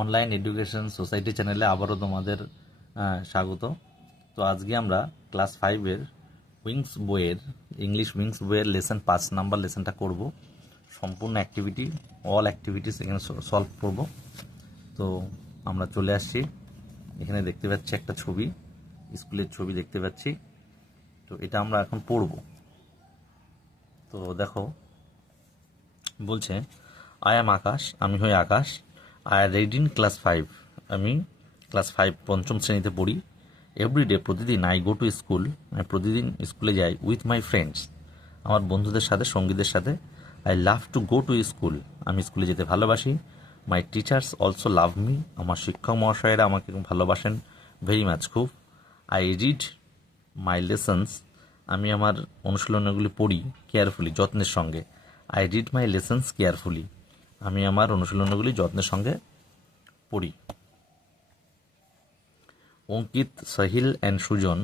Online education society চ্যানেলে আবারও তোমাদের স্বাগত। তো আজকে আমরা ক্লাস 5-এর উইংস বইয়ের ইংলিশ উইংস বইয়ের লেসন 5 নাম্বার লেসনটা করব। সম্পূর্ণ অ্যাক্টিভিটি, অল অ্যাক্টিভিটিস এখানে সলভ করব। তো আমরা চলে আসছি। এখানে দেখতে পাচ্ছি একটা ছবি, স্কুলের ছবি দেখতে পাচ্ছি। তো এটা আমরা এখন পড়ব। তো দেখো, বলছে আই অ্যাম আকাশ, আমি হই Akash. I are read in class 5, আমি ক্লাস 5 পঞ্চম শ্রেণীতে পড়ি। এভরিডে, প্রতিদিন, আই গো টু স্কুল, আমি প্রতিদিন স্কুলে যাই। উইথ মাই ফ্রেন্ডস, আমার বন্ধুদের সাথে, সঙ্গীদের সাথে। I love to go to school, আমি স্কুলে যেতে ভালোবাসি। মাই টিচার্স অলসো লাভ মি, আমার শিক্ষক মহাশয়েরা আমাকে ভালোবাসেন ভেরি মাচ, খুব। আই রিড মাই লেসন্স, আমি আমার অনুশীলনগুলি পড়ি কেয়ারফুলি, যত্নের সঙ্গে। I read my lessons carefully, আমি আমার অনুশীলনগুলি যত্নের সঙ্গে পড়ি। অঙ্কিত, সহিল অ্যান্ড সুজন,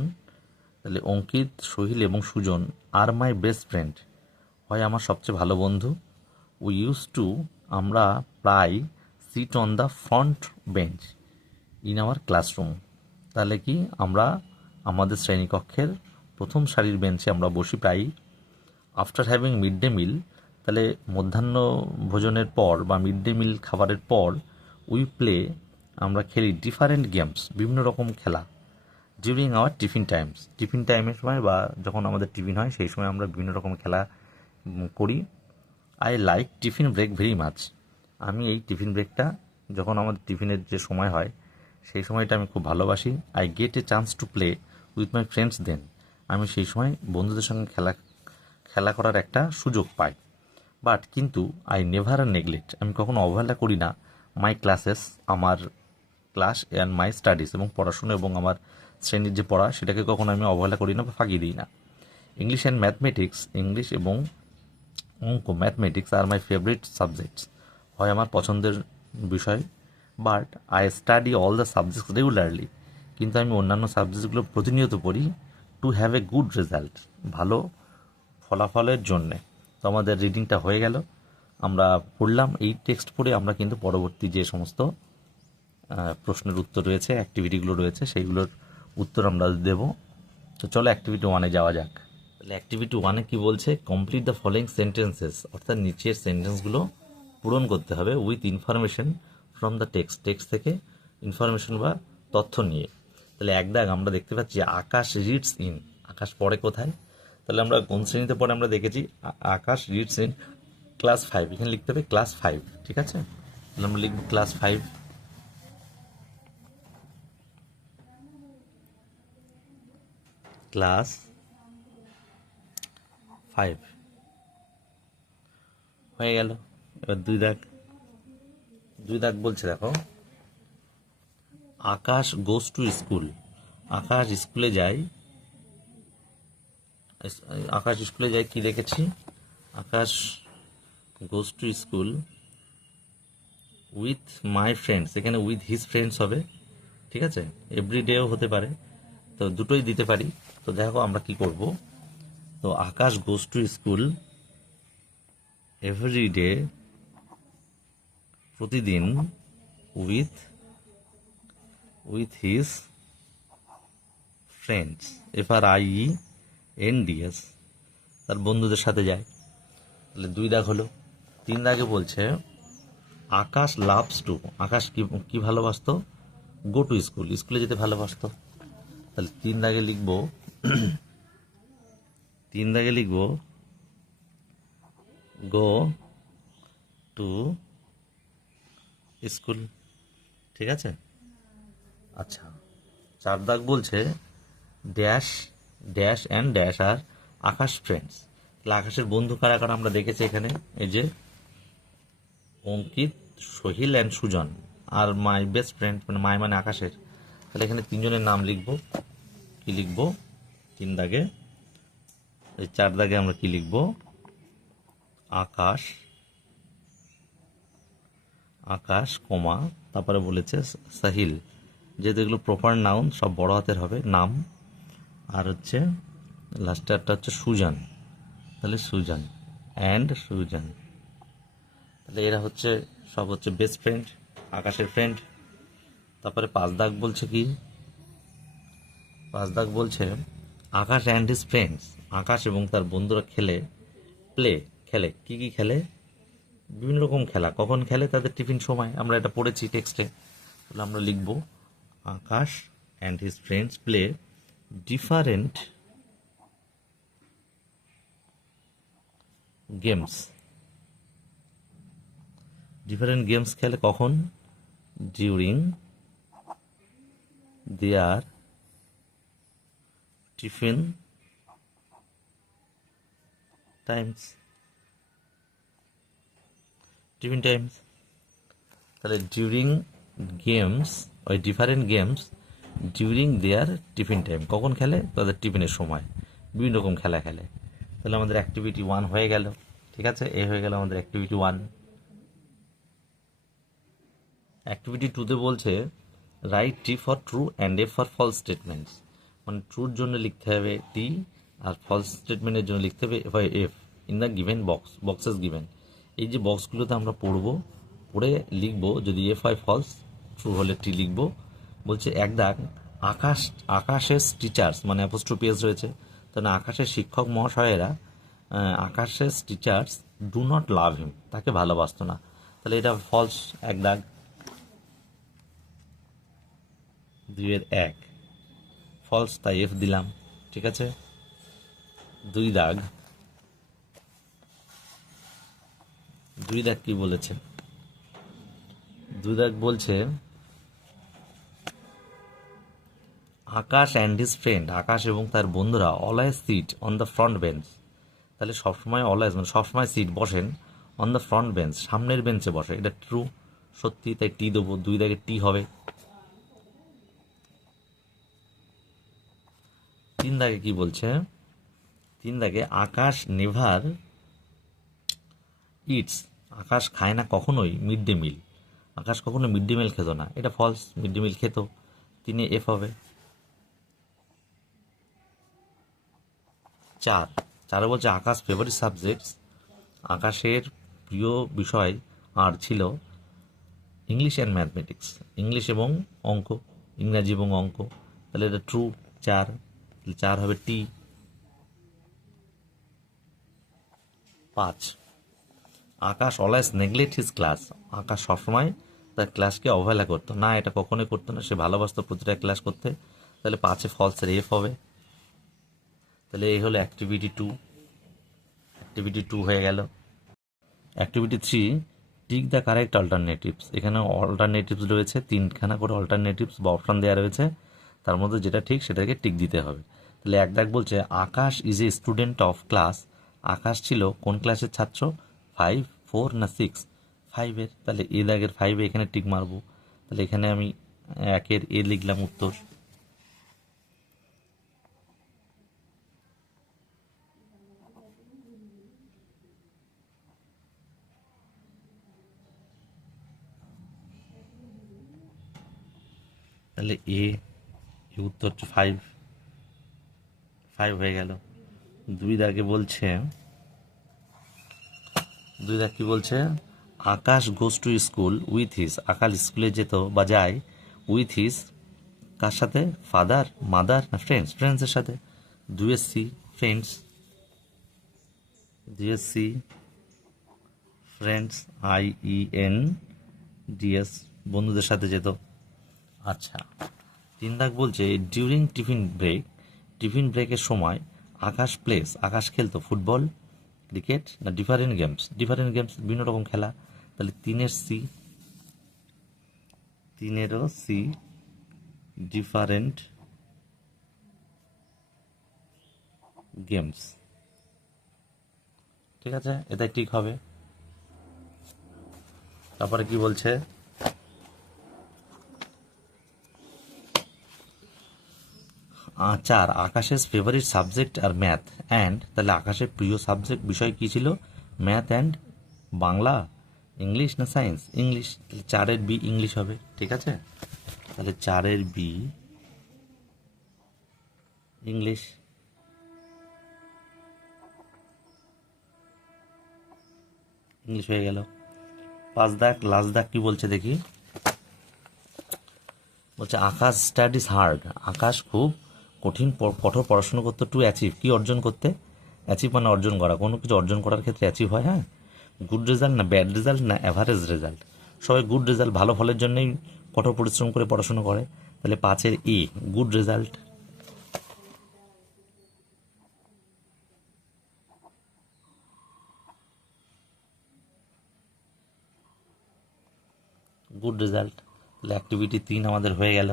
তাহলে অঙ্কিত, সহিল এবং সুজন আর মাই বেস্ট ফ্রেন্ড, হয় আমার সবচেয়ে ভালো বন্ধু। উই ইউজ টু, আমরা প্রায় sit on the front bench in our classroom, তাহলে কি আমরা আমাদের শ্রেণীকক্ষের প্রথম সারির বেঞ্চে আমরা বসি প্রায়ই। After having mid day meal, তাহলে মধ্যাহ্ন ভোজনের পর বা মিড ডে মিল খাবারের পর, উই প্লে, আমরা খেলি ডিফারেন্ট গেমস, বিভিন্ন রকম খেলা। During our tiffin times, tiffin টাইমের সময় বা যখন আমাদের টিফিন হয় সেই সময় আমরা বিভিন্ন রকম খেলা করি। I like tiffin break very much, আমি এই টিফিন ব্রেকটা, যখন আমাদের টিফিনের যে সময় হয় সেই সময়টা আমি খুব ভালোবাসি। I get a chance to play with my friends then, আমি সেই সময় বন্ধুদের সঙ্গে খেলা করার একটা সুযোগ পাই। বাট কিন্তু আই নেভার নেগলেক্ট, আমি কখনো অবহেলা করি না। মাই ক্লাসেস, আমার ক্লাস, অ্যান্ড মাই স্টাডিজ, এবং পড়াশুনো এবং আমার শ্রেণীর যে পড়া সেটাকে কখনো আমি অবহেলা করি না বা ফাঁকি দিই না। ইংলিশ অ্যান্ড ম্যাথমেটিক্স, ইংলিশ এবং অঙ্ক, ম্যাথমেটিক্স আর মাই ফেভারিট সাবজেক্টস, হয় আমার পছন্দের বিষয়। But I study all the subjects regularly, কিন্তু আমি অন্যান্য সাবজেক্টগুলো প্রতিনিয়ত পড়ি। To have a good result, ভালো ফলাফলের জন্যে। তো আমাদের রিডিংটা হয়ে গেল, আমরা পড়লাম। এই টেক্সট পড়ে আমরা কিন্তু পরবর্তী যে সমস্ত প্রশ্নের উত্তর রয়েছে, অ্যাক্টিভিটিগুলো রয়েছে, সেইগুলোর উত্তর আমরা দেব। তো চলো অ্যাক্টিভিটি 1-এ যাওয়া যাক। তাহলে অ্যাক্টিভিটি 1-এ কী বলছে? কমপ্লিট দ্য ফলোয়িং সেন্টেন্সেস, অর্থাৎ নিচের সেন্টেন্সগুলো পূরণ করতে হবে with information from the text থেকে ইনফরমেশন বা তথ্য নিয়ে। তাহলে এক দাগ আমরা দেখতে পাচ্ছি আকাশ রিডস ইন, আকাশ পড়ে কোথায়? তাহলে আমরা কোন শ্রেণীতে পড়ে আমরা দেখেছি আকাশ রিডস ইন ক্লাস 5, এখানে লিখতে হবে ক্লাস 5, ঠিক আছে? তাহলে আমরা লিখব ক্লাস 5, ক্লাস 5 হয়ে গেল। এবার দুই দাগ বলছে, দেখো, আকাশ গোস টু স্কুল, আকাশ স্কুলে যায়। আকাশ স্কুলে যায় কি দেখেছি? Akash goes to school with my friends, এখানে উইথ হিজ ফ্রেন্ডস হবে, ঠিক আছে? এভরিডেও হতে পারে, তো দুটোই দিতে পারি। তো দেখো আমরা কি করব। তো আকাশ গোস টু স্কুল এভরিডে, প্রতিদিন, উইথ হিজ ফ্রেন্ডস, FRIENDS, তার বন্ধুদের সাথে যায়। তাহলে 2 দাগ হলো। 3 দাগে বলছে আকাশ লাভস টু, আকাশ কি ভালোবাসতো? গো টু স্কুল, স্কুলে যেতে ভালোবাসতো। তাহলে 3 দাগে লিখবো 3 দাগে লিখবো গো টু স্কুল, ঠিক আছে? আচ্ছা, 4 দাগ বলছে ড্যাশ ড্যাশ অ্যান্ড ড্যাশ আর আকাশ ফ্রেন্ডস। তাহলে আকাশের বন্ধু কারা কারা আমরা দেখেছি এখানে, এই যে অঙ্কিত, সহিল অ্যান্ড সুজন, আর মাই বেস্ট ফ্রেন্ড, মানে মাই মানে আকাশের। তাহলে এখানে 3 জনের নাম লিখবো। কি লিখবো 3 দাগে? এই 4 দাগে আমরা কি লিখবো? আকাশ, আকাশ কমা, তারপরে বলেছে সাহিল, যেহেতু এগুলো প্রপার নাউন, সব বড় হাতের হবে নাম। আর হচ্ছে লাস্টেরটা হচ্ছে সুজন, তাহলে সুজন অ্যান্ড সুজন। তাহলে এরা হচ্ছে সব হচ্ছে বেস্ট ফ্রেন্ড। আকাশের ফ্রেন্ড। তারপরে 5 দাগ বলছে কি, 5 দাগ বলছে আকাশ অ্যান্ড হিজ ফ্রেন্ডস, আকাশ এবং তার বন্ধুরা প্লে খেলে, কি কি খেলে, বিভিন্ন রকম খেলা। কখন খেলে? তাদের টিফিন সময়, আমরা এটা পড়েছি টেক্সটে। তাহলে আমরা লিখব Akash and his friends play different games. Different games খেলে কখন? During their tiffin times. Tiffin times. তাহলে ডিউরিং গেমস, ওই different games during their tiffin time, কখন খেলে? তাদের টিফিনের সময় বিভিন্ন রকম খেলা খেলে। তাহলে আমাদের অ্যাক্টিভিটি 1 হয়ে গেল। ঠিক আছে, এ হয়ে গেল আমাদের অ্যাক্টিভিটি 1। অ্যাক্টিভিটি 2তে বলছে write T for true and F for false statements. মানে ট্রুর জন্য লিখতে হবে টি, আর ফলস স্টেটমেন্টের জন্য লিখতে হবে F in the given boxes given. এই যে বক্সগুলোতে আমরা পড়ে লিখবো, যদি এফ হয় ফলস, ট্রু হলে টি লিখবো। বলছে 1 দাগ আকাশের টিচার্স, মানে অ্যাপোস্ট্রোফি এস রয়েছে, তাহলে আকাশের শিক্ষক মহাশয়েরা, আকাশের টিচার্স ডু নট লাভ হিম, তাকে ভালোবাসতো না। তাহলে এটা ফলস, 1 দাগ। 2-1 ফলস, তাই এফ দিলাম। ঠিক আছে। 2 দাগ, 2 দাগ কি বলেছে? 2 দাগ বলছে আকাশ অ্যান্ড হিজ ফ্রেন্ড, আকাশ এবং তার বন্ধুরা always sit on the front bench. তাহলে সবসময় অলওয়েজ মানে সবসময় সিট বসেন অন দ্য ফ্রন্ট বেঞ্চ, সামনের বেঞ্চে বসে। এটা ট্রু, সত্যি, তাই টি দেবো। 2 দাগে টি হবে। 3 দাগে কি বলছে? 3 দাগে আকাশ নেভার ইটস, আকাশ খায় না কখনোই মিড ডে মিল, আকাশ কখনো মিড ডে মিল খেত না। এটা ফলস, মিড ডে মিল খেত। 3-এ এফ হবে। 4 বলছে আকাশ ফেভারিট সাবজেক্টস, আকাশের প্রিয় বিষয় আর ছিল ইংলিশ অ্যান্ড ম্যাথমেটিক্স, ইংলিশ এবং অঙ্ক, ইংরাজি এবং অঙ্ক। তাহলে এটা ট্রু। 4 হবে টি। 5 আকাশ অলওয়েজ নেগলেক্ট হিজ ক্লাস, আকাশ সবসময় তার ক্লাসকে অবহেলা করতো না, এটা কখনোই করতো না, সে ভালোবাসতো প্রতিটা ক্লাস করতে। তাহলে 5-এ ফলসের এফ হবে। তাহলে এই হলো অ্যাক্টিভিটি 2। অ্যাক্টিভিটি 2 হয়ে গেল। Activity 3 tick the correct alternatives. এখানে অল্টারনেটিভস রয়েছে 3খানা করে অল্টারনেটিভস বা অপশান দেওয়া রয়েছে, তার মধ্যে যেটা ঠিক সেটাকে টিক দিতে হবে। তাহলে 1 দাগ বলছে Akash is a student of class, Akash ছিল কোন ক্লাসের ছাত্র? 5, 4 না 6? 5-এর। তাহলে এ দাগের 5-এ এখানে টিক মারবো। তাহলে এখানে আমি 1-এর এ লিখলাম উত্তর। তাহলে এ উত্তর 5 হয়ে গেল। 2 দাগে বলছে, 2 দাগ কি বলছে? Akash goes to school with his, Akash স্কুলে যেত বা যায় উইথ হিজ, কার সাথে? ফাদার, মাদার না ফ্রেন্ডস? ফ্রেন্ডসের সাথে। 2-এর সি ফ্রেন্ডস। 2-এর সি ফ্রেন্ডস, IENDS, বন্ধুদের সাথে যেত। আচ্ছা। 3 দাগ বলছে ডিউরিং টিফিন ব্রেক, টিফিন ব্রেকের সময় আকাশ প্লেস, আকাশ খেলতো ফুটবল, ক্রিকেট না ডিফারেন্ট গেমস? ডিফারেন্ট গেমস, বিভিন্ন রকম খেলা। তাহলে 3-এর সি, 3-এরও সি ডিফারেন্ট গেমস। ঠিক আছে, এটাই ঠিক হবে। তারপরে কি বলছে? 4 আকাশের ফেভারিট সাবজেক্ট আর ম্যাথ অ্যান্ড, তাহলে আকাশের প্রিয় সাবজেক্ট বিষয় কী ছিল? ম্যাথ অ্যান্ড বাংলা, ইংলিশ না সায়েন্স? ইংলিশ। তাহলে 4-এর বি ইংলিশ হবে। ঠিক আছে, তাহলে 4-এর বি ইংলিশ। ইংলিশ হয়ে গেল। 5 দাগ লাস্ট দাগ কি বলছে দেখি? বলছে আকাশ স্টাডিজ হার্ড, আকাশ খুব কঠোর পড়াশোনা করতে টু অ্যাচিভ, কি অর্জন করতে, অ্যাচিভ মানে অর্জন করা, কোনো কিছু অর্জন করার ক্ষেত্রে অ্যাচিভ হয়। হ্যাঁ, গুড রেজাল্ট না ব্যাড রেজাল্ট না অ্যাভারেজ রেজাল্ট, সবাই গুড রেজাল্ট, ভালো ফলের জন্যই কঠোর পরিশ্রম করে পড়াশোনা করে। তাহলে 5-এর A good result. Good result. তাহলে অ্যাক্টিভিটি 3 আমাদের হয়ে গেল।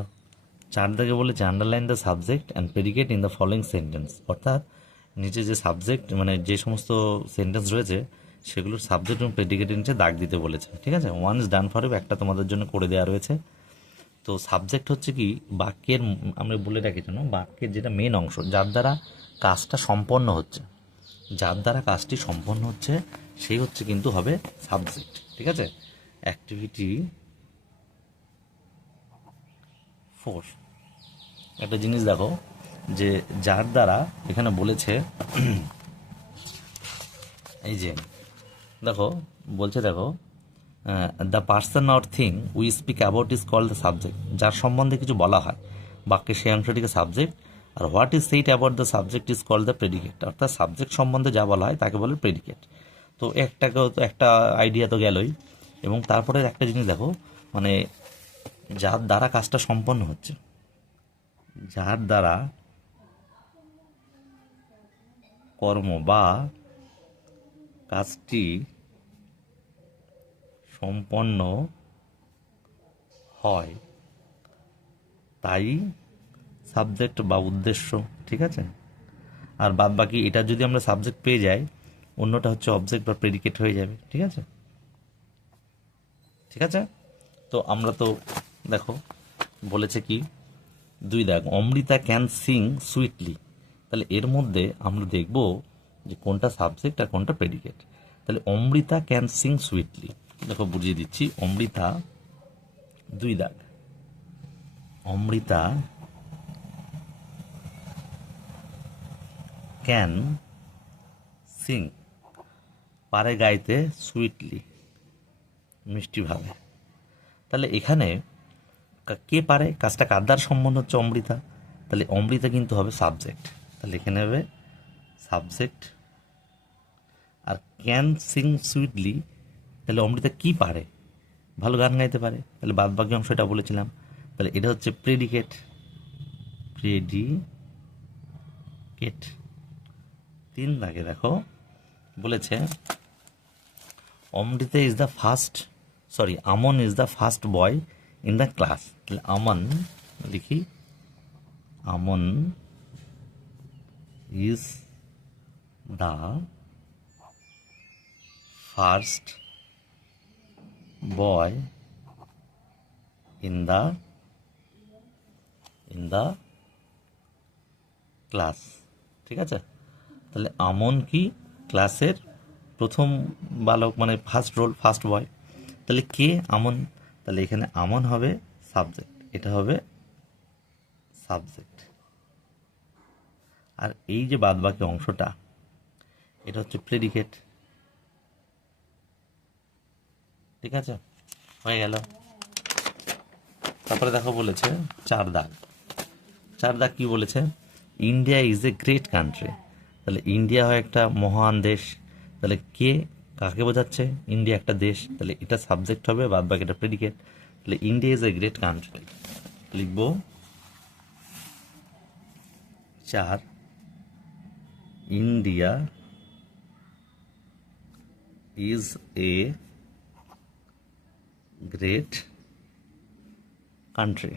4 দাগে বলেছে underline the subject and predicate in the following sentence, অর্থাৎ নিচে যে সাবজেক্ট মানে যে সমস্ত সেন্টেন্স রয়েছে সেগুলোর সাবজেক্ট এবং প্রেডিকেটের নিচে দাগ দিতে বলেছে। ঠিক আছে, one is done for you, একটা তোমাদের জন্য করে দেওয়া রয়েছে। তো সাবজেক্ট হচ্ছে কি বাক্যের, আমরা বলে রাখি যেন বাক্যের যেটা মেন অংশ, যার দ্বারা কাজটা সম্পন্ন হচ্ছে, যার দ্বারা কাজটি সম্পন্ন হচ্ছে সেই হচ্ছে কিন্তু হবে সাবজেক্ট। ঠিক আছে, অ্যাক্টিভিটি 4 একটা জিনিস দেখো, যে যার দ্বারা এখানে বলেছে এই যে দেখো বলছে, দেখো the person or thing we speak about is called the subject, যার সম্বন্ধে কিছু বলা হয় বাক্যের সেই অংশটিকে সাবজেক্ট, আর what is said about the subject is called the predicate, অর্থাৎ সাবজেক্ট সম্বন্ধে যা বলা হয় তাকে বলে প্রেডিকেট। তো একটাকেও তো একটা আইডিয়া তো গেলই। এবং তারপরে একটা জিনিস দেখো, মানে যার দ্বারা কাজটা সম্পন্ন হচ্ছে, যার দ্বারা কর্ম বা কাজটি সম্পন্ন হয় তাই সাবজেক্ট বা উদ্দেশ্য। ঠিক আছে, আর বাদ বাকি এটা যদি আমরা সাবজেক্ট পেয়ে যাই, অন্যটা হচ্ছে অবজেক্ট বা প্রেডিকেট হয়ে যাবে। ঠিক আছে, ঠিক আছে। তো আমরা তো দেখো বলেছে কি 2 দাগ অমৃতা ক্যান সিং সুইটলি, তাহলে এর মধ্যে আমরা দেখব যে কোনটা সাবজেক্ট আর কোনটা প্রেডিকেট। তাহলে অমৃতা ক্যান সিং সুইটলি, দেখো বুঝিয়ে দিচ্ছি। অমৃতা 2 দাগ অমৃতা ক্যান সিং পারে গাইতে সুইটলি মিষ্টিভাবে। তাহলে এখানে কে পারে, কাজটা কার দ্বারা সম্বন্ধ হচ্ছে, অমৃতা, তাহলে অমৃতা কিন্তু হবে সাবজেক্ট, তাহলে এখানে হবে সাবজেক্ট। আর ক্যান সিং সুইটলি, তাহলে অমৃতা কি পারে, ভালো গান গাইতে পারে, তাহলে বাদ বাকি অংশটা বলেছিলাম, তাহলে এটা হচ্ছে প্রেডিকেট। প্রেডিকেট 3 দাগে দেখো বলেছে Amrita is the first, sorry Aman is the first boy in the class, তাহলে আমন লিখি, Aman is the first boy in the class. ঠিক আছে, তাহলে আমন কি ক্লাসের প্রথম বালক, মানে ফার্স্ট বয়। তাহলে কে আমন, তাহলে এখানে আমন হবে সাবজেক্ট, এটা হবে সাবজেক্ট। আর এই যে বাদ বাকি অংশটা এটা হচ্ছে প্রেডিকেট। ঠিক আছে, হয়ে গেল। তারপরে দেখো বলেছে 4 দাগ কি বলেছে, India is a great country, তাহলে ইন্ডিয়া হয় একটা মহান দেশ, তাহলে কে কাকে বোঝাচ্ছে, ইন্ডিয়া একটা দেশ, তাহলে এটা সাবজেক্ট হবে, বাদ বাকি এটা প্রেডিকেট। তাহলে India is a great country লিখবো 4, India is a great country.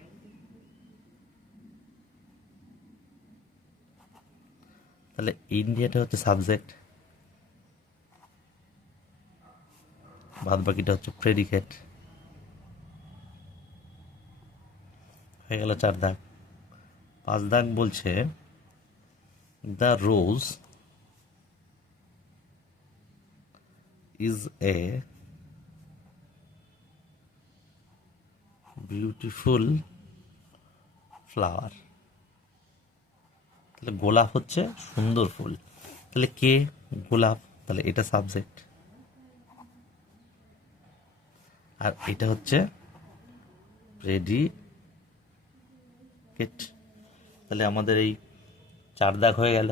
তাহলে ইন্ডিয়াটা হচ্ছে সাবজেক্ট, বাদ বাকিটা হচ্ছে প্রেডিকেট। হয়ে গেল 4 দাগ। 5 দাগ বলছে the rose is a beautiful flower, তাহলে গোলাপ হচ্ছে সুন্দর ফুল, তাহলে কে গোলাপ, তাহলে এটা সাবজেক্ট। আর এটা হচ্ছে প্রেডিকেট। প্রেডিকেট। তাহলে আমাদের এই 4 দাগ হয়ে গেল।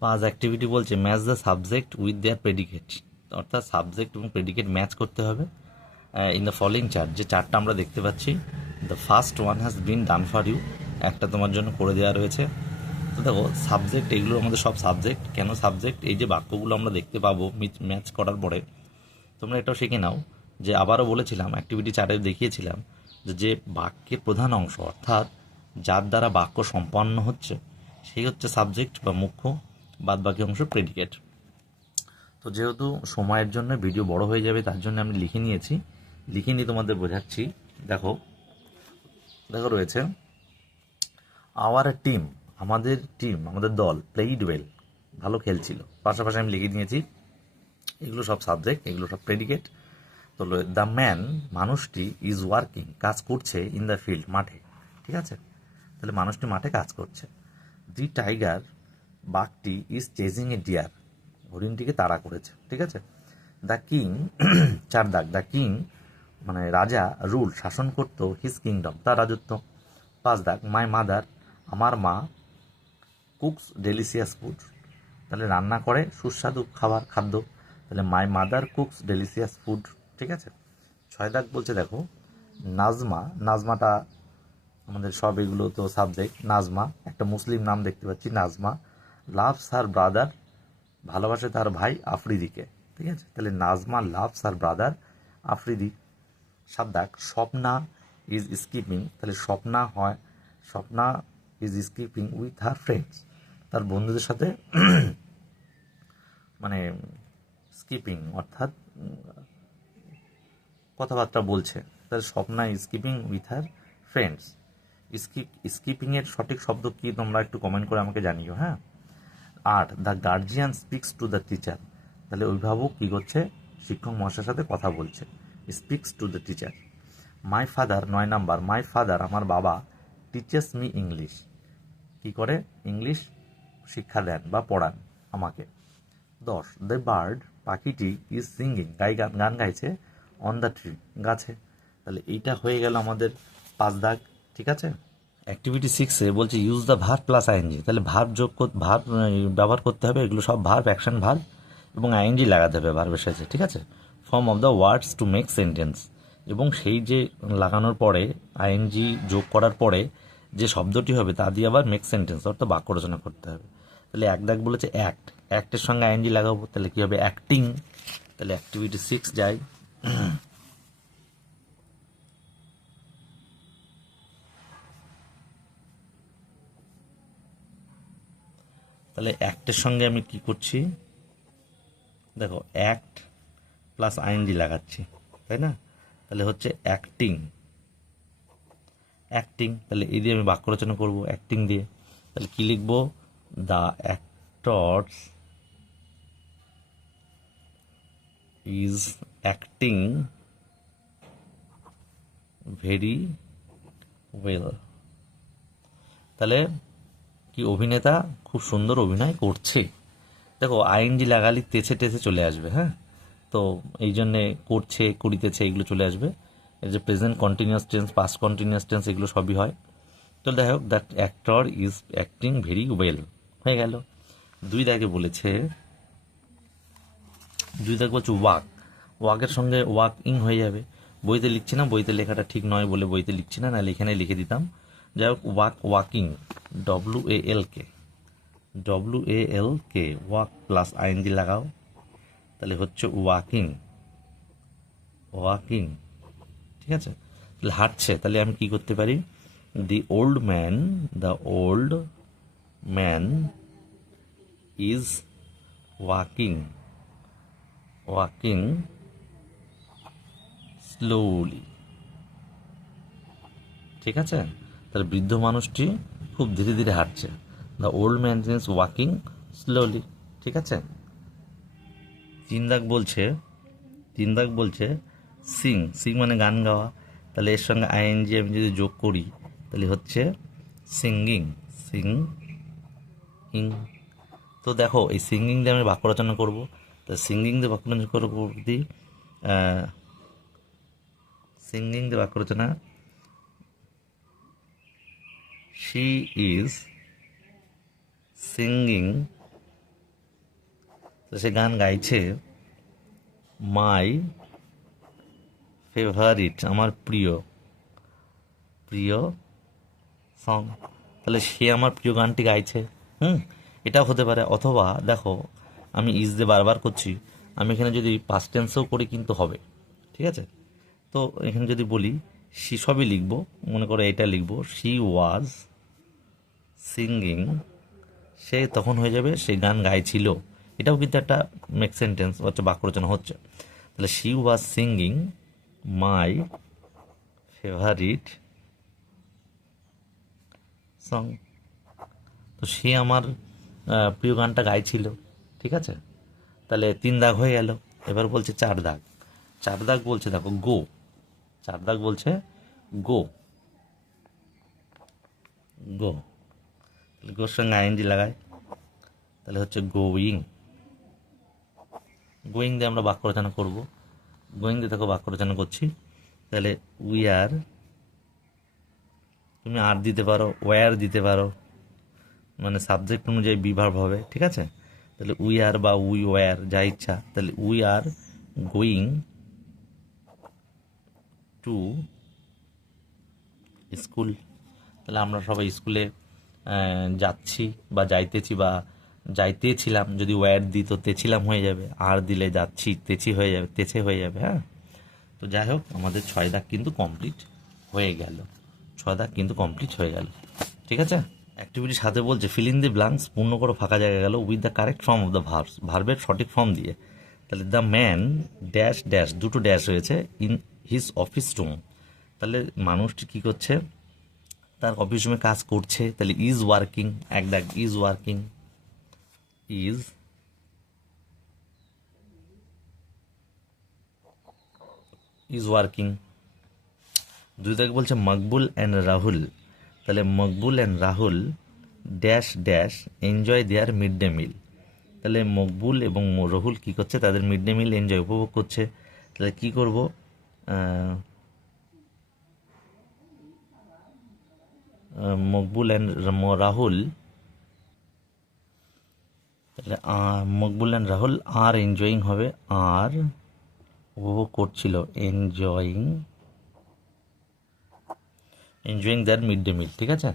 5 অ্যাক্টিভিটি বলছে match the subject with their predicate, অর্থাৎ সাবজেক্ট এবং প্রেডিকেট ম্যাচ করতে হবে। ইন দ্য ফলোইং চার্ট, যে চারটা আমরা দেখতে পাচ্ছি, the first one has been done for you, একটা তোমার জন্য করে দেওয়া রয়েছে। তো দেখো সাবজেক্ট, এগুলো আমাদের সব সাবজেক্ট। কেন সাবজেক্ট? এই যে বাক্যগুলো আমরা দেখতে পাবো ম্যাচ করার পরে, তোমরা এটাও শিখে নাও যে আবারও বলেছিলাম, অ্যাক্টিভিটি চার্টে দেখিয়েছিলাম যে বাক্যের প্রধান অংশ, অর্থাৎ যার দ্বারা বাক্য সম্পন্ন হচ্ছে, সেই হচ্ছে সাবজেক্ট বা মুখ্য, বাদ বাকি অংশ প্রেডিকেট। তো যেহেতু সময়ের জন্য ভিডিও বড় হয়ে যাবে, তার জন্য আমি লিখে নিয়েছি, লিখে নিয়ে তোমাদের বোঝাচ্ছি। দেখো দেখো রয়েছে আওয়ার টিম, আমাদের টিম, আমাদের দল, প্লেইড ওয়েল, ভালো খেলছিল। পাশাপাশি আমি লিখে নিয়েছি, এগুলো সব সাবজেক্ট, এগুলো সব প্রেডিকেট। তো দ্য ম্যান, মানুষটি, ইজ ওয়ার্কিং, কাজ করছে, ইন দ্য ফিল্ড, মাঠে। ঠিক আছে, তাহলে মানুষটি মাঠে কাজ করছে। দি টাইগার, বাঘটি, ইজ চেজিং এ ডিয়ার, হরিণটিকে তাড়া করেছে। ঠিক আছে। দ্য কিং, 4 দাগ, দ্য কিং মানে রাজা, রুল, শাসন করতো, হিজ কিংডম, তার রাজত্ব। 5 দাগ, মাই মাদার, আমার মা, কুকস ডেলিসিয়াস ফুড, তাহলে রান্না করে সুস্বাদু খাদ্য, তাহলে my mother cooks delicious food. ঠিক আছে। 6 দাগ বলছে দেখো নাজমা, নাজমাটা আমাদের সব এগুলো তো সাবজেক্ট। নাজমা একটা মুসলিম নাম দেখতে পাচ্ছি, নাজমা, লাভস হার ব্রাদার, ভালোবাসে তার ভাই আফ্রিদিকে। ঠিক আছে, তাহলে Nazma loves her brother Afridi. 7 দাগ, স্বপ্না ইজ স্কিপিং, তাহলে Swapna is skipping with her friends, তার বন্ধুদের সাথে মানে স্কিপিং অর্থাৎ কথাবার্তা বলছে, তাহলে Swapna is skipping with her friends. স্কিপিংয়ের সঠিক শব্দ কি তোমরা একটু কমেন্ট করে আমাকে জানিও। হ্যাঁ। 8, the guardian speaks to the teacher, তাহলে অভিভাবক কী করছে? শিক্ষক মহাশয়ের সাথে কথা বলছে, speaks to the teacher. My father, 9 number, my father, আমার বাবা, টিচার্স মি ইংলিশ, কী করে? ইংলিশ শিক্ষা দেন বা পড়ান আমাকে। 10, দ্য বার্ড, পাখিটি, ইজ সিঙ্গিং, গান গাইছে, অন দ্য ট্রি, গাছে। তাহলে এইটা হয়ে গেল আমাদের 5 দাগ। ঠিক আছে। অ্যাক্টিভিটি 6-এ বলছে use the verb plus ING, তাহলে ভার্ব ভার্ব ব্যবহার করতে হবে। এগুলো সব ভার্ব, অ্যাকশন ভার্ব, এবং আইএনজি লাগাতে হবে ভার্বের সাথে। ঠিক আছে। Form of the words to make sentence, এবং সেই যে লাগানোর পরে আইএনজি যোগ করার পরে যে শব্দটি হবে তা দিয়ে আবার মেক সেন্টেন্স অর্থাৎ বাক্য রচনা করতে হবে। তাহলে 1 দাগ বলেছে অ্যাক্টের সঙ্গে আইএনজি লাগাবো, তাহলে কী হবে? অ্যাক্টিং। তাহলে অ্যাক্টিভিটি 6 যাই। তাহলে অ্যাক্টের সঙ্গে আমি কি করছি? দেখো অ্যাক্ট প্লাস আইএনজি লাগাচ্ছি, তাই না? তাহলে হচ্ছে অ্যাক্টিং। তাহলে এই দিয়ে আমি বাক্য রচনা করবো অ্যাক্টিং দিয়ে। তাহলে কি লিখবো? The actors is acting very well. তাহলে কি, অভিনেতা খুব সুন্দর অভিনয় করছে। দেখো আইএনজি লাগালি তেছে টেছে চলে আসবে। হ্যাঁ, তো এই জন্যে করছে, করিতেছে, এগুলো চলে আসবে। এই যে present continuous tense, past continuous tense, এগুলো সবই হয়। তো যাই হোক, that actor is acting very well হয়ে গেল। 2 দাগে বলেছে, 2 দাগ বলছে ওয়াকের সঙ্গে ওয়াকিং হয়ে যাবে। বইতে লিখছি না, বইতে লেখাটা ঠিক নয় বলে বইতে লিখছি না, নাহলে এখানে লিখে দিতাম। যাই হোক, walking, WALK, walk plus ING লাগাও, তাহলে হচ্ছে ওয়াকিং। ঠিক আছে। তাহলে হাঁটছে, তাহলে আমি কি করতে পারি? The old man is walking slowly. ঠিক আছে। তাহলে বৃদ্ধ মানুষটি খুব ধীরে ধীরে হাঁটছে। The old man is walking slowly. ঠিক আছে। 3 দাগ বলছে সিং মানে গান গাওয়া, তাহলে এর সঙ্গে আইএনজি আমি যদি যোগ করি তাহলে হচ্ছে সিঙ্গিং। তো দেখো এই সিঙ্গিং দিয়ে আমি বাক্য রচনা করবো। তো সিঙ্গিং দিয়ে বাক্য রচনা করবো, সিঙ্গিং দিয়ে বাক্য রচনা শি ইজ সিঙ্গিং, তো সে গান গাইছে মাই ফেভারিট, আমার প্রিয় প্রিয় সং, তাহলে সে আমার প্রিয় গানটি গাইছে। এটাও হতে পারে। অথবা দেখো, আমি ইজ দিয়ে বারবার করছি, আমি এখানে যদি পাস্ট টেন্সও করি কিন্তু হবে, ঠিক আছে। তো এখানে যদি বলি সি, সবই লিখবো, মনে করো এটা লিখবো শি ওয়াজ সিঙ্গিং, সে তখন হয়ে যাবে সে গান গাইছিল। এটাও কিন্তু একটা মেক সেন্টেন্স হচ্ছে, বাক্য রচনা হচ্ছে। তাহলে she was singing my favourite song, তো সে আমার প্রিয় গানটা গাইছিল, ঠিক আছে। তাহলে 3 দাগ হয়ে গেল। এবার বলছে 4 দাগ। 4 দাগ বলছে দেখো গো, 4 দাগ বলছে গো, গো, তাহলে গোর সঙ্গে আইএনজি লাগায়, তাহলে হচ্ছে গোয়িং। গোয়িং দিয়ে আমরা বাক্য রচনা করবো। গোয়িং দিয়ে দেখো বাক্য রচনা করছি। তাহলে উই আর, তুমি আর দিতে পারো, ওয়ার দিতে পারো, মানে সাবজেক্ট অনুযায়ী বিভাগ হবে, ঠিক আছে। তাহলে উই আর বা উই ওয়ার যা ইচ্ছা। তাহলে we are going to school, তাহলে আমরা সবাই স্কুলে যাচ্ছি বা যাইতেছি বা যাইতেছিলাম। যদি ওয়্যার দিই তো তেছিলাম হয়ে যাবে, আর দিলে যাচ্ছি তেছি হয়ে যাবে, তেছে হয়ে যাবে। হ্যাঁ, তো যাই হোক, আমাদের 6 দাগ কিন্তু কমপ্লিট হয়ে গেল, 6 দাগ কিন্তু কমপ্লিট হয়ে গেল, ঠিক আছে। অ্যাক্টিভিটির সাথে বলছে ফিল ইন দি ব্ল্যাঙ্কস, পূর্ণ করো ফাঁকা জায়গা গেল with the correct form of the verbs, ভার্বের সঠিক ফর্ম দিয়ে। তাহলে দ্য ম্যান ড্যাশ ড্যাশ, দুটো ড্যাশ হয়েছে, ইন হিজ অফিস রুম, তাহলে মানুষটি কী করছে, তার অফিস রুমে কাজ করছে। তাহলে ইজ ওয়ার্কিং, এক দাগ is working, is is working. 2 দাগ বলছে মকবুল অ্যান্ড রাহুল, তাহলে Maqbool and Rahul dash dash enjoy their mid day meal, তাহলে মকবুল এবং রাহুল কী করছে, তাদের মিড ডে মিল এনজয় উপভোগ করছে। তাহলে কী করবো, মকবুল অ্যান্ড রাহুল, তাহলে Maqbool and Rahul are enjoying হবে, আর উপভোগ করছিল, enjoying their mid day meal, ঠিক আছে।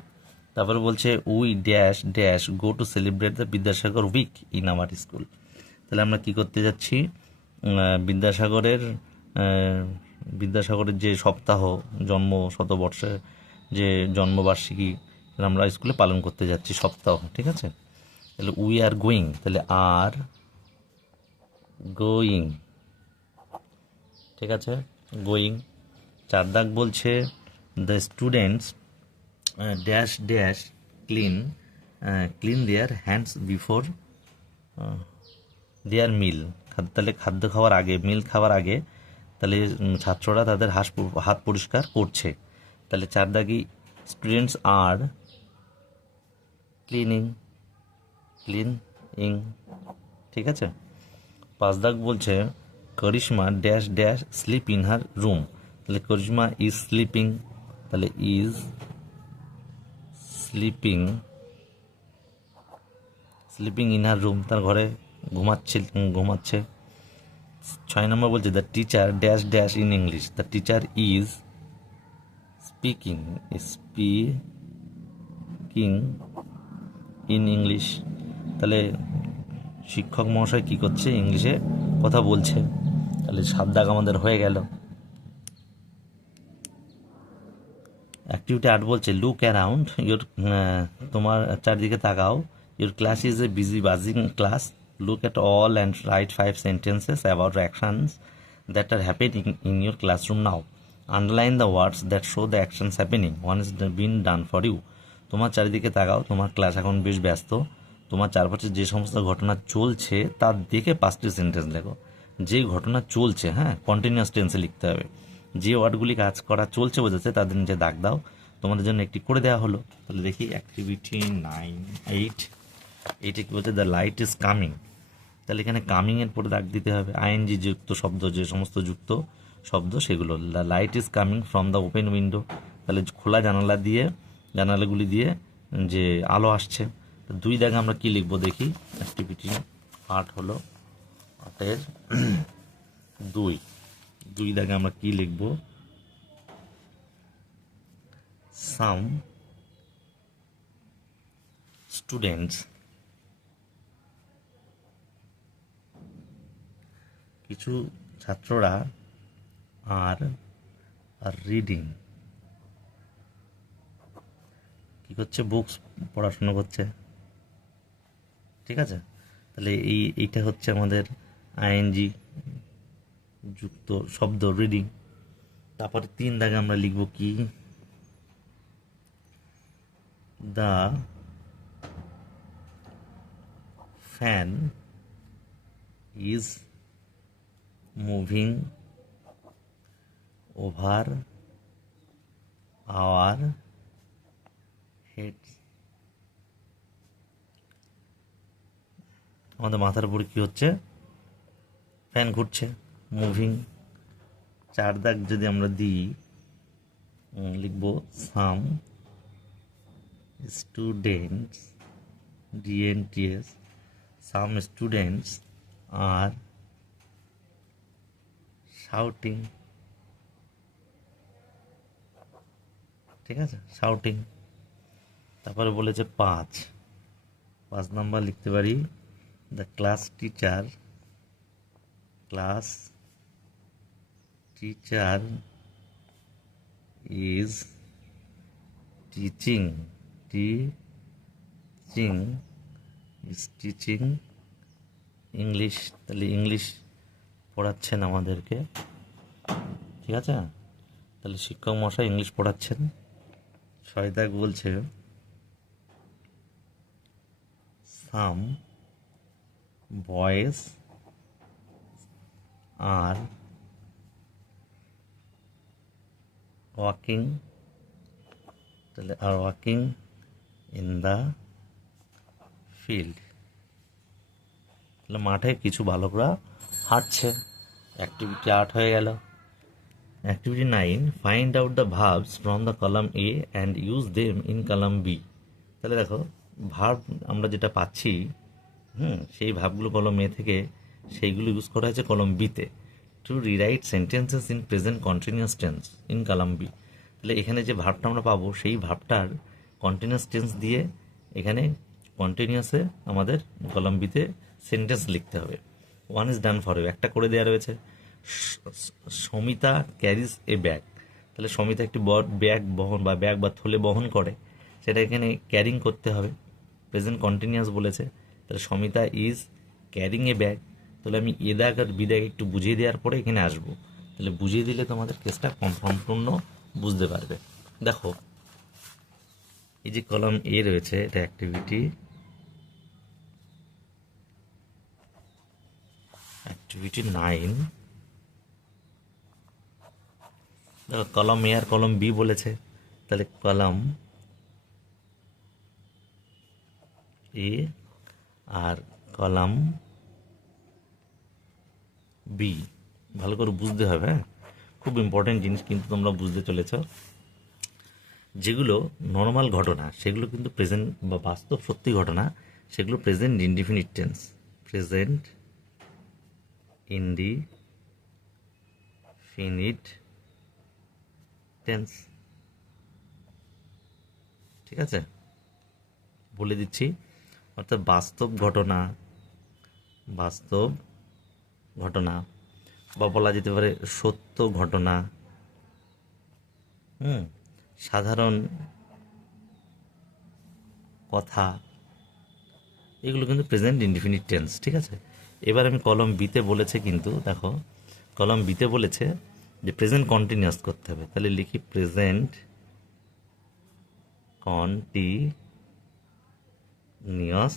তারপরে বলছে we dash dash go to celebrate the Vidyasagar week in our school, তাহলে আমরা কি করতে যাচ্ছি, বিদ্যাসাগরের বিদ্যাসাগরের যে সপ্তাহ, জন্ম শতবর্ষে যে জন্মবার্ষিকী আমরা স্কুলে পালন করতে যাচ্ছি, সপ্তাহ, ঠিক আছে। তাহলে উই আর গোয়িং, তাহলে আর গোয়িং, ঠিক আছে, গোয়িং। 4 দাগ বলছে the students dash dash clean their hands before their meal, তাহলে খাদ্য খাওয়ার আগে, মিল খাওয়ার আগে, তাহলে ছাত্ররা তাদের হাত পরিষ্কার করছে। তাহলে 4 দাগি স্টুডেন্টস আর ক্লিনিং, ঠিক আছে। 5 দাগ বলছে Karishma dash dash sleep in her room, তাহলে করিশ্মা ইজ স্লিপিং, তাহলে is sleeping in her room, তার ঘরে ঘুমাচ্ছে। 6 নম্বর বলছে the teacher dash dash in English, the teacher is speaking in English, তাহলে শিক্ষক মহাশয় কী করছে, ইংলিশে কথা বলছে। তাহলে 7 দাগ আমাদের হয়ে গেল। অ্যাক্টিভিটি 8 বলছে লুক অ্যারাউন্ড ইউর, তোমার চারদিকে তাকাও, your class is a busy buzzing class, look at all and write 5 sentences about actions that are happening in your classroom now, underline the words that show the actions happening one is been done for you, তোমার চারিদিকে তাকাও, তোমার class এখন বেশ ব্যস্ত, তোমার চারপাশে যে সমস্ত ঘটনা চলছে তার দেখে 5টি সেন্টেন্স লেখো। যে ঘটনা চলছে, হ্যাঁ, কন্টিনিউয়াস টেন্সে লিখতে হবে। যে ওয়ার্ডগুলি কাজ করা চলছে বোঝাচ্ছে তাদের নিচে দাগ দাও। তোমাদের জন্য একটি করে দেওয়া হলো। তাহলে দেখি অ্যাক্টিভিটি 9-8, এইটা কী বলছে, দ্য লাইট ইজ কামিং, তাহলে এখানে কামিংয়ের পরে দাগ দিতে হবে। আইএনজি যুক্ত শব্দ, যে সমস্ত যুক্ত শব্দ সেগুলো, the light is coming from the open window, তাহলে খোলা জানালা দিয়ে জানালাগুলি দিয়ে যে আলো আসছে। তো 2 দাগে আমরা কি লিখবো দেখি। অ্যাক্টিভিটি 8 হলো 8-এর 2 দাগে আমরা কি লিখবো? সাম স্টুডেন্টস, কিছু ছাত্ররা আর রিডিং, কি করছে? বুকস, পড়াশোনা করছে। ঠিক আছে, তাহলে এইটা হচ্ছে আমাদের আইএনজি যুক্ত শব্দ রিডিং। তারপরে 3 দাগে আমরা লিখব কি? The fan is moving over our heads. আমাদের মাথার উপরে কি হচ্ছে? ফ্যান ঘুরছে, মুভিং। 4 দাগ যদি আমরা দিই, লিখব some students, ডিএনটিএস, some students are shouting. ঠিক আছে, শাউটিং। তারপরে বলেছে 5 নাম্বার লিখতে পারি the class teacher is teaching English. তাহলে ইংলিশ পড়াচ্ছেন আমাদেরকে। ঠিক আছে, তাহলে শিক্ষক মশাই ইংলিশ পড়াচ্ছেন। 6 দাগ বলছে সাম বয়েজ আর ওয়াকিং, তাহলে are walking in the field, তাহলে মাঠে কিছু বালকরা হাঁটছে। অ্যাক্টিভিটি 8 হয়ে গেল। Activity 9, find out the verbs from the column A and use them in column B. তাহলে দেখো, ভার্ব আমরা যেটা পাচ্ছি, সেই ভার্বগুলো কলম এ থেকে সেইগুলো ইউজ করা হয়েছে কলম বিতে, to rewrite sentences in present continuous tense in column B. তাহলে এখানে যে ভার্বটা আমরা পাবো সেই ভার্বটার কন্টিনিউয়াস টেন্স দিয়ে এখানে কন্টিনিউয়াসে আমাদের কলাম বিতে সেন্টেন্স লিখতে হবে। 1 ইজ ডান ফর ইউ, একটা করে দেওয়া রয়েছে। সমিতা ক্যারিজ এ ব্যাগ, তাহলে সমিতা একটি ব্যাগ বহন বা ব্যাগ বা থলে বহন করে, সেটা এখানে ক্যারিং করতে হবে। প্রেজেন্ট কন্টিনিউয়াস বলেছে, তাহলে Samita is carrying a bag. তাহলে আমি এ দাগ আর বি দাগ একটু বুঝিয়ে দেওয়ার পরে এখানে আসবো। তাহলে বুঝিয়ে দিলে তোমাদের কেসটা সম্পূর্ণ বুঝতে পারবে। দেখো, এই যে কলাম এ রয়েছে, এটা অ্যাক্টিভিটি 9। দেখো, কলম এ আর কলম বি বলেছে, তাহলে কলম এ আর কলাম বি ভালো করে বুঝতে হবে। হ্যাঁ, খুব ইম্পর্টেন্ট জিনিস কিন্তু তোমরা বুঝতে চলেছ। যেগুলো নর্মাল ঘটনা সেগুলো কিন্তু প্রেজেন্ট বা বাস্তব সত্যি ঘটনা, সেগুলো present indefinite tense, present indefinite tense. ঠিক আছে, বলে দিচ্ছি। অর্থাৎ বাস্তব ঘটনা বা বলা যেতে পারে সত্য ঘটনা, সাধারণ কথা, এগুলো কিন্তু প্রেজেন্ট ইনডিফিনিট টেন্স। ঠিক আছে, এবার আমি কলম বিতে বলেছে, কিন্তু দেখো কলম বিতে বলেছে যে প্রেজেন্ট কন্টিনিউয়াস করতে হবে। তাহলে লিখি present continuous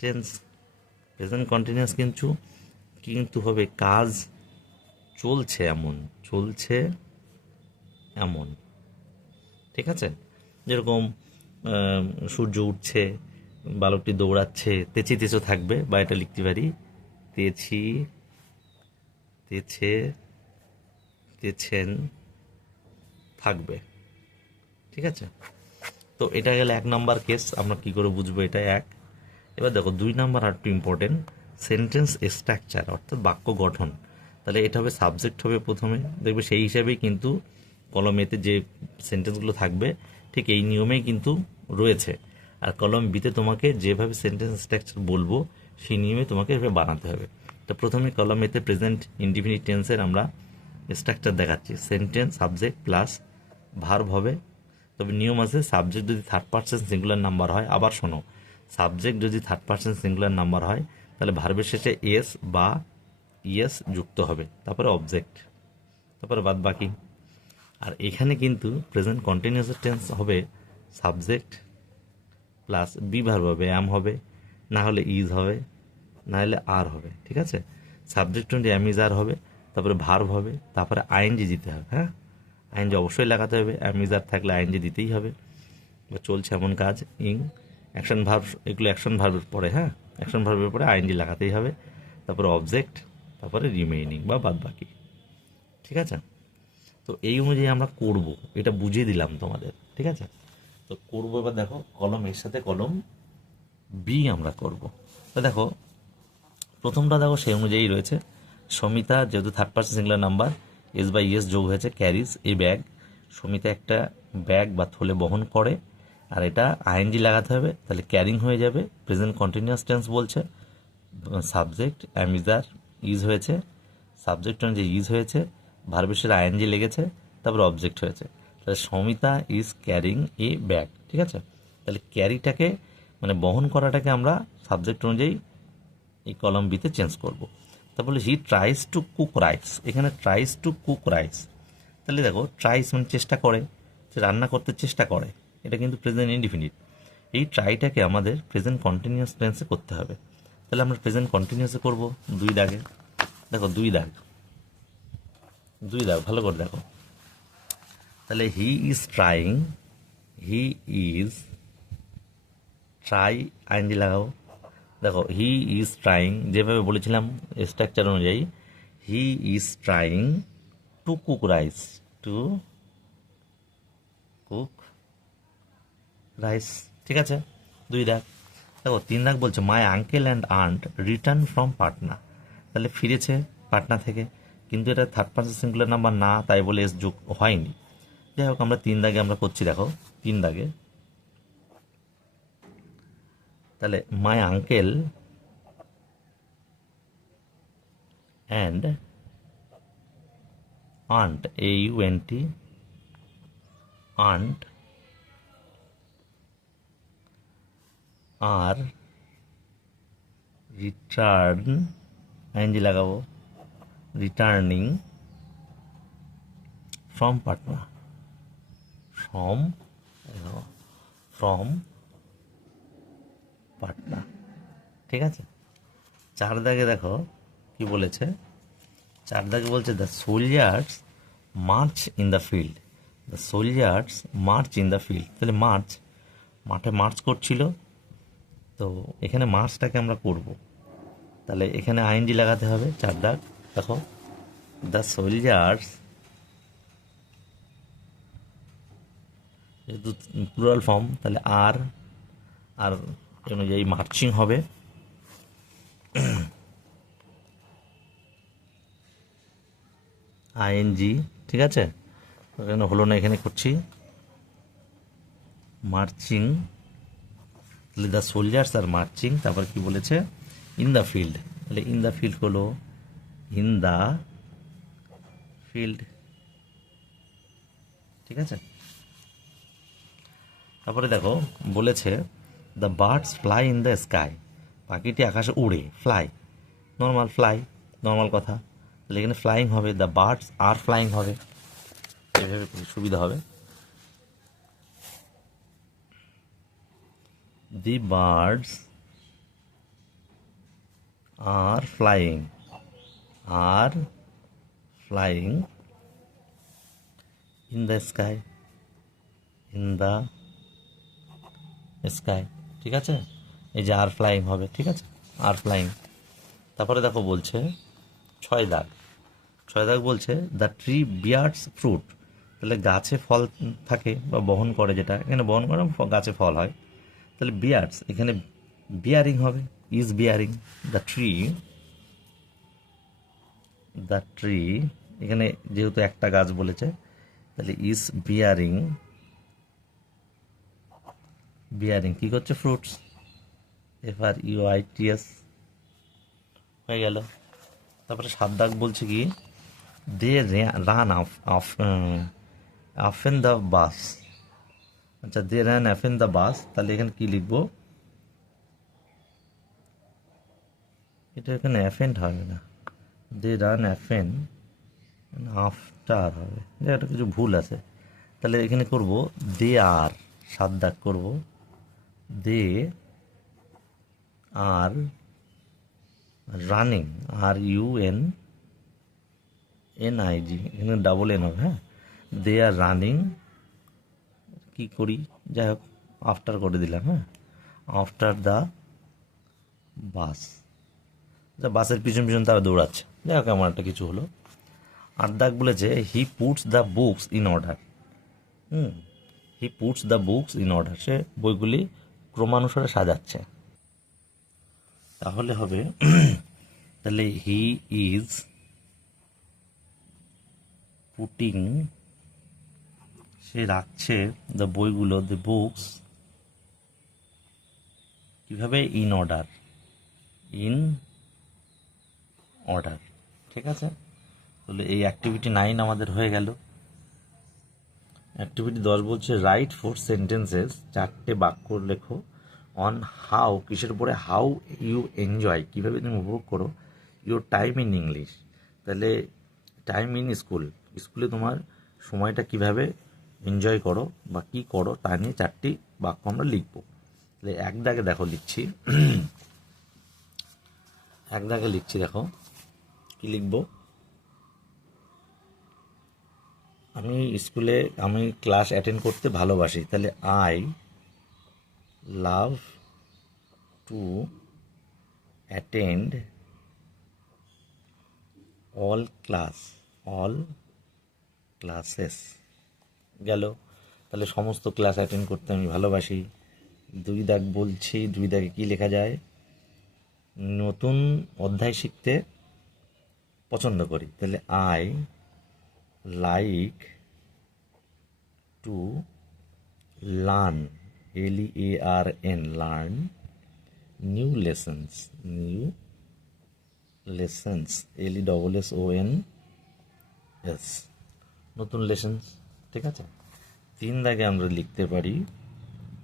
tense. Present continuous কিন্তু হবে কাজ চলছে এমন। ঠিক আছে, যেরকম সূর্য উঠছে, বালকটি দৌড়াচ্ছে, তেচো থাকবে, বা এটা লিখতে পারি তেছেন থাকবে। ঠিক ঠিক আছে? তো এটা গেলে 1 নাম্বার কেস, আমরা কি করে বুঝবো এটা এক। এবার দেখো 2 নাম্বার আর একটু ইম্পর্টেন্ট, সেন্টেন্স স্ট্রাকচার অর্থাৎ বাক্য গঠন। তাহলে এটা হবে সাবজেক্ট হবে প্রথমে, দেখবে সেই হিসাবেই কিন্তু কলম এতে যে সেন্টেন্সগুলো থাকবে ঠিক এই নিয়মেই কিন্তু রয়েছে। আর কলম বিতে তোমাকে যেভাবে সেন্টেন্স স্ট্রাকচার বলবো সেই নিয়মে তোমাকে এভাবে বানাতে হবে। তো প্রথমে কলম এতে প্রেজেন্ট ইনডিফিনিট টেন্সের আমরা স্ট্রাকচার দেখাচ্ছি, সেন্টেন্স সাবজেক্ট প্লাস ভার্ব হবে। তবে নিয়ম আছে, সাবজেক্ট যদি থার্ড পার্সন সিঙ্গুলার নাম্বার হয়, আবার শোনো, সাবজেক্ট যদি থার্ড পার্সন সিঙ্গুলার নাম্বার হয় তাহলে ভার্বের শেষে এস বা ইএস যুক্ত হবে, তারপরে অবজেক্ট, তারপরে বাদ বাকি। আর এখানে কিন্তু প্রেজেন্ট কন্টিনিউয়াস টেন্স হবে সাবজেক্ট প্লাস বি ভার্ব হবে, অ্যাম হবে, না হলে ইজ হবে, না হলে আর হবে। ঠিক আছে? সাবজেক্ট অনুযায়ী অ্যাম ইজ আর হবে, তারপরে ভার্ব হবে, তারপরে আইএনজি দিতে হবে। হ্যাঁ, আইএনজি অবশ্যই লাগাতে হবে, অ্যাম ইজ আর থাকলে আইএনজি দিতেই হবে। বা চলছে এমন কাজ, ইং, অ্যাকশন ভার্ব, এগুলো অ্যাকশন ভার্বের পরে, হ্যাঁ, অ্যাকশন ভার্বের পরে আইএনজি লাগাতেই হবে, তারপরে অবজেক্ট, তারপরে রিমেইনিং বা বাদ বাকি। ঠিক আছে? তো এই অনুযায়ী আমরা করব, এটা বুঝিয়ে দিলাম তোমাদের। ঠিক আছে? তো করবো, এবার দেখো কলম এর সাথে কলম বি আমরা করব। তো দেখো প্রথমটা দেখো সেই অনুযায়ী রয়েছে, সমিতা যেহেতু third person singular number, S by ES যোগ হয়েছে, ক্যারিজ এ ব্যাগ। সমিতা একটা ব্যাগ বা থলে বহন করে, আর এটা আইএনজি লাগাতে হবে, তাহলে ক্যারিং হয়ে যাবে। প্রেজেন্ট কন্টিনিউয়াস টেন্স বলছে, সাবজেক্ট অ্যামিজার ইজ হয়েছে, সাবজেক্ট অনুযায়ী ইজ হয়েছে, ভার্বের আইএনজি লেগেছে, তারপর অবজেক্ট হয়েছে। তাহলে Samita is carrying a bag. ঠিক আছে? তাহলে ক্যারিটাকে মানে বহন করাটাকে আমরা সাবজেক্ট অনুযায়ী এই কলম বিতে চেঞ্জ করব। তারপরে হি ট্রাইস টু কুক রাইস, এখানে ট্রাইস টু কুক রাইস। তাহলে দেখো ট্রাইস মানে চেষ্টা করে, সে রান্না করতে চেষ্টা করে, এটা কিন্তু প্রেজেন্ট ইনডিফিনিট। এই ট্রাইটাকে আমাদের প্রেজেন্ট কন্টিনিউয়াস টেন্সে করতে হবে। তাহলে আমরা প্রেজেন্ট কন্টিনিউয়াসে করব 2 দাগে। দেখো 2 দাগ, 2 দাগ ভালো করে দেখো। তাহলে he is trying, he is try, ING লাগাও। দেখো হি ইজ ট্রাইং, যেভাবে বলেছিলাম স্ট্রাকচার অনুযায়ী, he is trying to cook rice, to cook rice. ঠিক আছে? 2 দাগ। দেখো 3 দাগ বলছে my uncle and aunt return from Patna, তাহলে ফিরেছে পাটনা থেকে, কিন্তু এটা থার্ড পার্সন সিঙ্গুলার নাম্বার না, তাই বলে এস যোগ হয়নি। যাই হোক আমরা 3 দাগে আমরা করছি। দেখো 3 দাগে, তাহলে my uncle and aunt, AUNT, aunt are return, ING লাগাবো, returning from Patna, from from Patna. ঠিক আছে? 4 দাগে দেখো কি বলেছে, 4 দাগে বলছে the soldiers march in the field, the soldiers march in the field. তাহলে মার্চ, মাঠে মার্চ করছিল, তো এখানে মার্চটাকে আমরা করব, তাহলে এখানে আইএনজি লাগাতে হবে। 4 দাগ দেখো, দ্য সোলজার্স, যেহেতু প্লুরাল ফর্ম তাহলে আর অনুযায়ী মার্চিং হবে। আইএনজি, ঠিক আছে? এখানে হলো না, এখানে করছি মার্চিং, তাহলে দ্য সোলজার্স আর মার্চিং, তারপর কি বলেছে ইন দ্য ফিল্ড, তাহলে ইন দ্য ফিল্ড হলো ইন দ্য ফিল্ড। ঠিক আছে? তারপরে দেখো বলেছে the birds fly in the sky, পাখিটি আকাশে উড়ে, ফ্লাই নর্মাল, ফ্লাই নর্মাল কথা, তাহলে এখানে ফ্লাইং হবে, দ্য বার্ডস আর ফ্লাইং হবে, এভাবে সুবিধা হবে। The birds are flying, are flying in the sky, in the sky. ঠিক আছে? এই যে আর ফ্লাইং হবে। ঠিক আছে? Are flying. তারপরে দেখো বলছে 6 দাগ, 6 দাগ বলছে দ্য ট্রি বিয়ার্স ফ্রুট, তাহলে গাছে ফল থাকে বা বহন করে, যেটা এখানে বহন করে গাছে ফল হয়, তাহলে বিয়ার্স এখানে বিয়ারিং হবে, ইজ বিয়ারিং দ্য ট্রি এখানে যেহেতু একটা গাছ বলেছে, তাহলে ইজ বিয়ারিং কি করছে, ফ্রুটস, FRUITS হয়ে গেল। তারপরে 7 দাগ বলছে কি, they run off in the bus. আচ্ছা, they run off in the bus, তাহলে এখানে কি লিখবো, এটা এখানে অ্যাফেন্ট হবে না, দে রান অ্যাফেন আফটার হবে, এটা কিছু ভুল আছে। তাহলে এখানে করব দে আর, 7 দাগ করব, দে আর রানিং, RUNNIG, এখানে ডাবল এন হবে, হ্যাঁ, দে আর রানিং, কি করি, যাই হোক আফটার করে দিলাম, হ্যাঁ, আফটার দ্য বাস, বাসের পিছন পিছন তারা দৌড়াচ্ছে, যাই হোক এমন একটা কিছু হলো। 8 দাগ বলেছে he puts the books in order. He puts the books in order, সে বইগুলি ক্রমানুসারে সাজাচ্ছে। তাহলে হবে তাহলে হি ইজ পুটিং, সে রাখছে, দ্য বইগুলো, দ্য বুকস, কিভাবে, ইন অর্ডার, ঠিক আছে। তাহলে এই অ্যাক্টিভিটি 9 আমাদের হয়ে গেল। অ্যাক্টিভিটি 10 বলছে রাইট 4 সেন্টেন্সেস, 4টে বাক্য লেখো, অন হাউ, কিসের উপরে, হাউ ইউ এনজয়, কীভাবে তুমি উপভোগ করো, ইউর টাইম ইন ইংলিশ, তাহলে টাইম ইন স্কুলে তোমার সময়টা কিভাবে এনজয় করো বা কী করো তা নিয়ে 4টি বাক্য আমরা লিখবো। তাহলে 1 দাগে দেখো লিখছি, 1 দাগে লিখছি, দেখো কি লিখবো, আমি ক্লাস অ্যাটেন্ড করতে ভালোবাসি, তাহলে I love to attend all classes গেল, তাহলে সমস্ত ক্লাস অ্যাটেন্ড করতে আমি ভালোবাসি। 2 দাগ বলছি, 2 দাগে কি লেখা যায়, নতুন অধ্যায় শিখতে পছন্দ করি, তাহলে I like to learn, learn new lessons, LESSONS, নতুন লেসন্স, ঠিক আছে। 3 দাগে আমরা লিখতে পারি,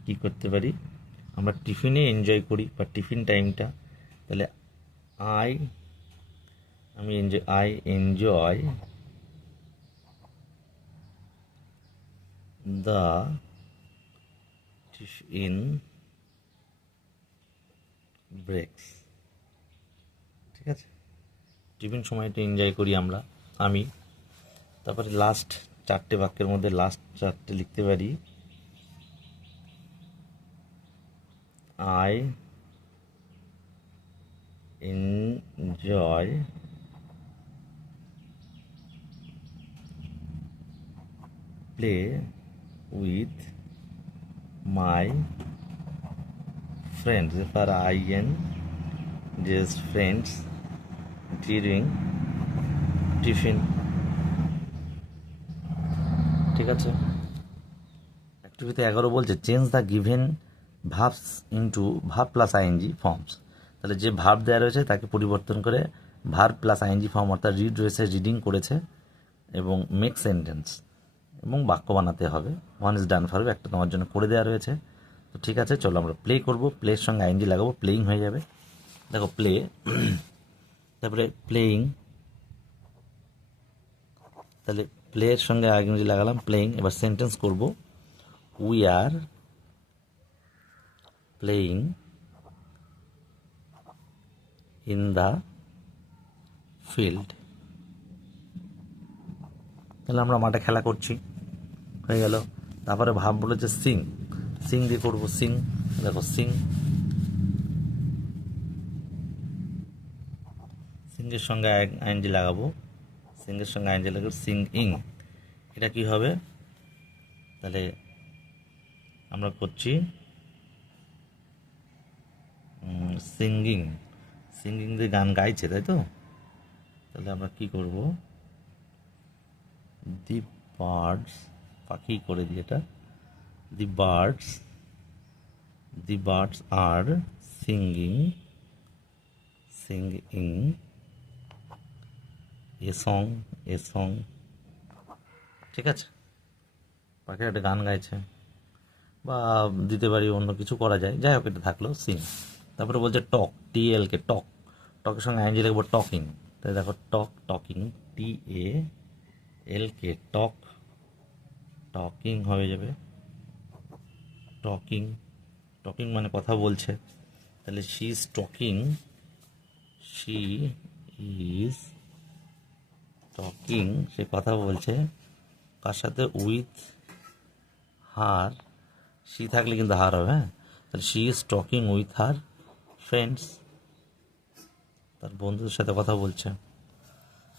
কি করতে পারি, আমরা টিফিনে এনজয় করি বা টিফিন টাইমটা, তাহলে আই এনজয় দ্য টিফিন ব্রেকস, ঠিক আছে, টিফিন সময়টা এনজয় করি আমি। তারপরে লাস্ট 4টে বাক্যের মধ্যে লাস্ট 4টে লিখতে পারি, I enjoy play with my friends, FRIENDS during tiffin, ঠিক আছে। অ্যাক্টিভিটি 11 বলছে change the given verbs into verb plus ING forms, তাহলে যে ভার্ব দেওয়া রয়েছে তাকে পরিবর্তন করে ভার্ব প্লাস আইএনজি ফর্ম, অর্থাৎ রিড রয়েছে রিডিং করেছে, এবং মেক সেন্টেন্স এবং বাক্য বানাতে হবে। 1 ইজ ডান ভার্ব একটা তোমার জন্য করে দেওয়া রয়েছে। তো ঠিক আছে, চলো আমরা প্লে করবো, প্লের সঙ্গে আইএনজি লাগাবো, প্লেইং হয়ে যাবে, দেখো প্লে, তারপরে প্লেইং, তাহলে প্লেয়ের সঙ্গে আইএনজি লাগালাম, প্লেইং। এবার সেন্টেন্স করব, we are playing in the field, তাহলে আমরা মাঠে খেলা করছি, হয়ে গেল। তারপরে ভাব বলেছে সিং দিয়ে করবো, সিং, দেখো সিংয়ের সঙ্গে আইএনজি লাগাবো, সিংয়ের সঙ্গে আইএনজি লাগাবো, সিং ইং, এটা কি হবে? তাহলে আমরা করছি সিঙ্গিং, সিঙ্গিং দিয়ে গান গাইছে, তাই তো? তাহলে আমরা কি করব? দি বার্ডস, পাখি করে দিই এটা। The birds, the birds are singing, singing a song, a song. ঠিক আছে, পাখি একটা গান গাইছে, বা দিতে পারি অন্য কিছু করা যায়, যাই হোক এটা থাকলো সিং। তারপরে বলছে টক, TLK টক, টকের সঙ্গে আইনজি লিখবো টকিং। তাই দেখো talk, talking, TALK talk, talking হয়ে যাবে, টকিং। টকিং মানে কথা বলছে, তাহলে she is talking, she is talking, সে কথা বলছে কার সাথে? উইথ হার, শি থাকলে কিন্তু হার হবে, হ্যাঁ। তাহলে she is talking with her friends, তার বন্ধুদের সাথে কথা বলছে।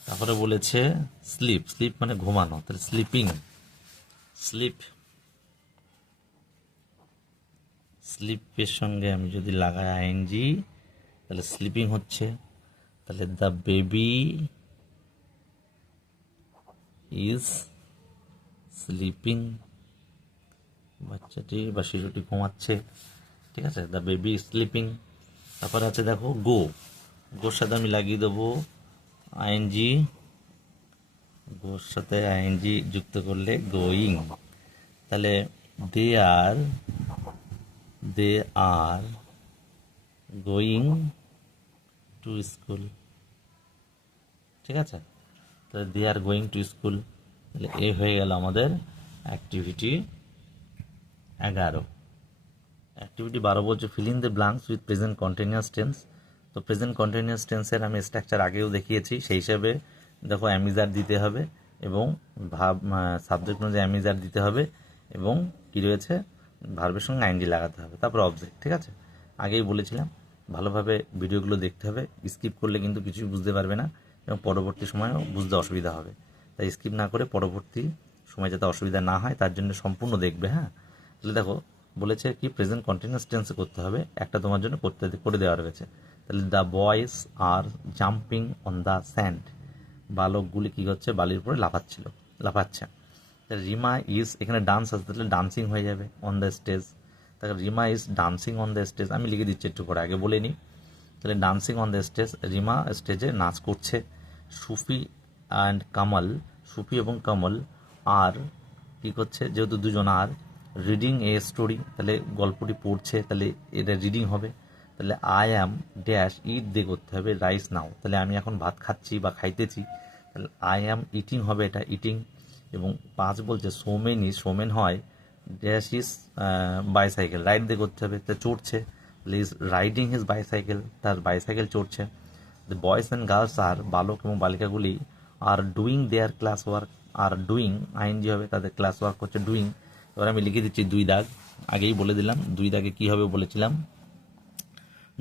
তারপরে বলেছে স্লিপ, স্লিপ মানে ঘুমানো, তাহলে স্লিপিং, স্লিপ, স্লিপের সঙ্গে আমি যদি লাগাই আইএনজি তাহলে স্লিপিং হচ্ছে। তাহলে দ্য বেবি ইজ স্লিপিং, বাচ্চাটি বা শিশুটি ঘুমাচ্ছে। ঠিক আছে, দ্য বেবি ইজ স্লিপিং। তারপরে আছে দেখো গো, গোর সাথে আমি লাগিয়ে দেবো আইএনজি, গোর সাথে আইএনজি যুক্ত করলে গোয়িং। তাহলে দে আর, দে আর গোয়িং টু স্কুল। ঠিক আছে, তাহলে দে আর গোয়িং টু স্কুল। তাহলে এ হয়ে গেল আমাদের অ্যাক্টিভিটি 11। অ্যাক্টিভিটি 12 বলছে fill in the blanks with present continuous tense. তো প্রেজেন্ট কন্টিনিউয়াস টেন্সের আমি স্ট্রাকচার আগেও দেখিয়েছি, সেই হিসাবে দেখো অ্যামিজার দিতে হবে এবং ভাব সাবজেক্ট অনুযায়ী অ্যামিজার দিতে হবে এবং কি রয়েছে, ভার্বের সঙ্গে আইনজি লাগাতে হবে, তারপর অবজেক্ট। ঠিক আছে, আগেই বলেছিলাম ভালোভাবে ভিডিওগুলো দেখতে হবে, স্কিপ করলে কিন্তু কিছুই বুঝতে পারবে না এবং পরবর্তী সময়েও বুঝতে অসুবিধা হবে। তাই স্কিপ না করে পরবর্তী সময় যাতে অসুবিধা না হয় তার জন্য সম্পূর্ণ দেখবে, হ্যাঁ। তাহলে দেখো বলেছে কি প্রেজেন্ট কন্টিনিউয়াস টেন্সে করতে হবে, একটা তোমার জন্য করে দেওয়া রয়েছে। তাহলে the boys are jumping on the sand, বালকগুলি কী হচ্ছে, বালির উপরে লাফাচ্ছে। তাহলে রিমা ইজ, এখানে ডান্স আছে তাহলে ডান্সিং হয়ে যাবে অন দ্য স্টেজ। তাহলে Rima is dancing on the stage, আমি লিখে দিচ্ছি একটু করে, আগে বলে নিই। তাহলে dancing on the stage, Rima স্টেজে নাচ করছে। সুফি অ্যান্ড কামাল, সুফি এবং কামাল আর কী করছে, যেহেতু দুজন আর, রিডিং এ স্টোরি, তাহলে গল্পটি পড়ছে, তাহলে এটা রিডিং হবে। তাহলে আই অ্যাম ড্যাশ ইট দিয়ে করতে হবে রাইস নাও, তাহলে আমি এখন ভাত খাচ্ছি বা খাইতেছি, তাহলে আই অ্যাম ইটিং হবে, এটা ইটিং। এবং 5 বলছে সোমেন হয় ড্যাশ ইজ বাইসাইকেল, রাইড দিয়ে করতে হবে, তা চড়ছে, তাহলে ইজ রাইডিং হিজ বাইসাইকেল, তার বাইসাইকেল চড়ছে। The boys and girls are, বালক এবং বালিকাগুলি are doing their class work, are doing ING হবে, তাদের ক্লাস ওয়ার্ক হচ্ছে ডুইং। এবার আমি লিখে দিচ্ছি 2 দাগ, আগেই বলে দিলাম 2 দাগে কী হবে বলেছিলাম,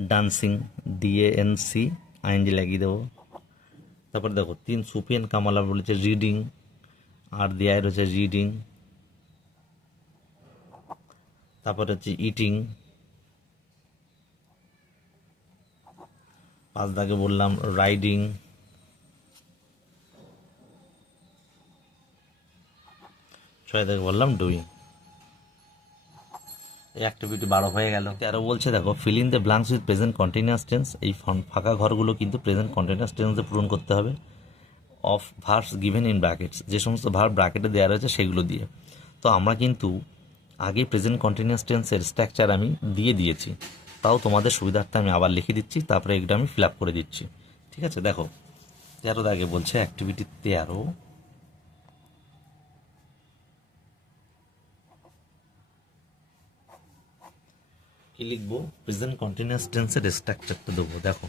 ডান্সিং, DANC আইএনজি লাগিয়ে দেবো। তারপর দেখো 3 সুফিয়ান কামালা বলেছে রিডিং, আর দেয়ার হচ্ছে রিডিং। তারপর হচ্ছে ইটিং, 5 দাগে বললাম রাইডিং। 6 দাগে বললাম ডুইং। এই অ্যাক্টিভিটি 12 হয়ে গেল। 13 বলছে দেখো fill in the blanks with present continuous tense, এই ফাঁকা ঘরগুলো কিন্তু প্রেজেন্ট কন্টিনিউয়াস টেন্সে পূরণ করতে হবে। Of verbs given in brackets, যে সমস্ত ভার্ব ব্র্যাকেটে দেওয়া রয়েছে সেগুলো দিয়ে। তো আমরা কিন্তু আগে প্রেজেন্ট কন্টিনিউয়াস টেন্সের স্ট্রাকচার আমি দিয়ে দিয়েছি, তাও তোমাদের সুবিধার্থে আমি আবার লিখে দিচ্ছি, তারপরে এগুলো আমি ফিল আপ করে দিচ্ছি। ঠিক আছে, দেখো 13 দাগে বলছে অ্যাক্টিভিটি 13, কি লিখবো, প্রেজেন্ট কন্টিনিউয়াস টেন্সের স্ট্রাকচারটা দেবো। দেখো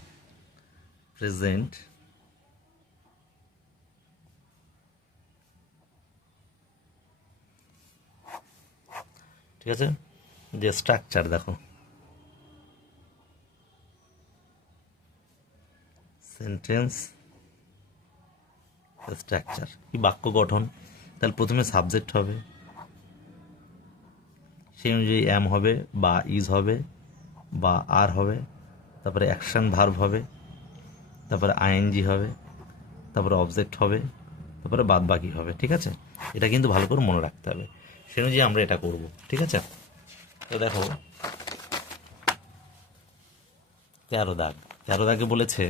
প্রেজেন্ট ঠিক আছে, যে স্ট্রাকচার দেখো সেন্টেন্স স্ট্রাকচার কি বাক্য গঠন, তাহলে প্রথমে সাবজেক্ট হবে, সেই অনুযায়ী অ্যাম হবে বা ইজ হবে বা আর হবে, তারপরে অ্যাকশন ভার্ব হবে, তারপরে আইএনজি হবে, তারপরে অবজেক্ট হবে, তারপরে বাদ বাকি হবে। ঠিক আছে, এটা কিন্তু ভালো করে মনে রাখতে হবে, সেই অনুযায়ী আমরা এটা করব। ঠিক আছে, তো দেখো 13 দাগ, 13 দাগে বলেছে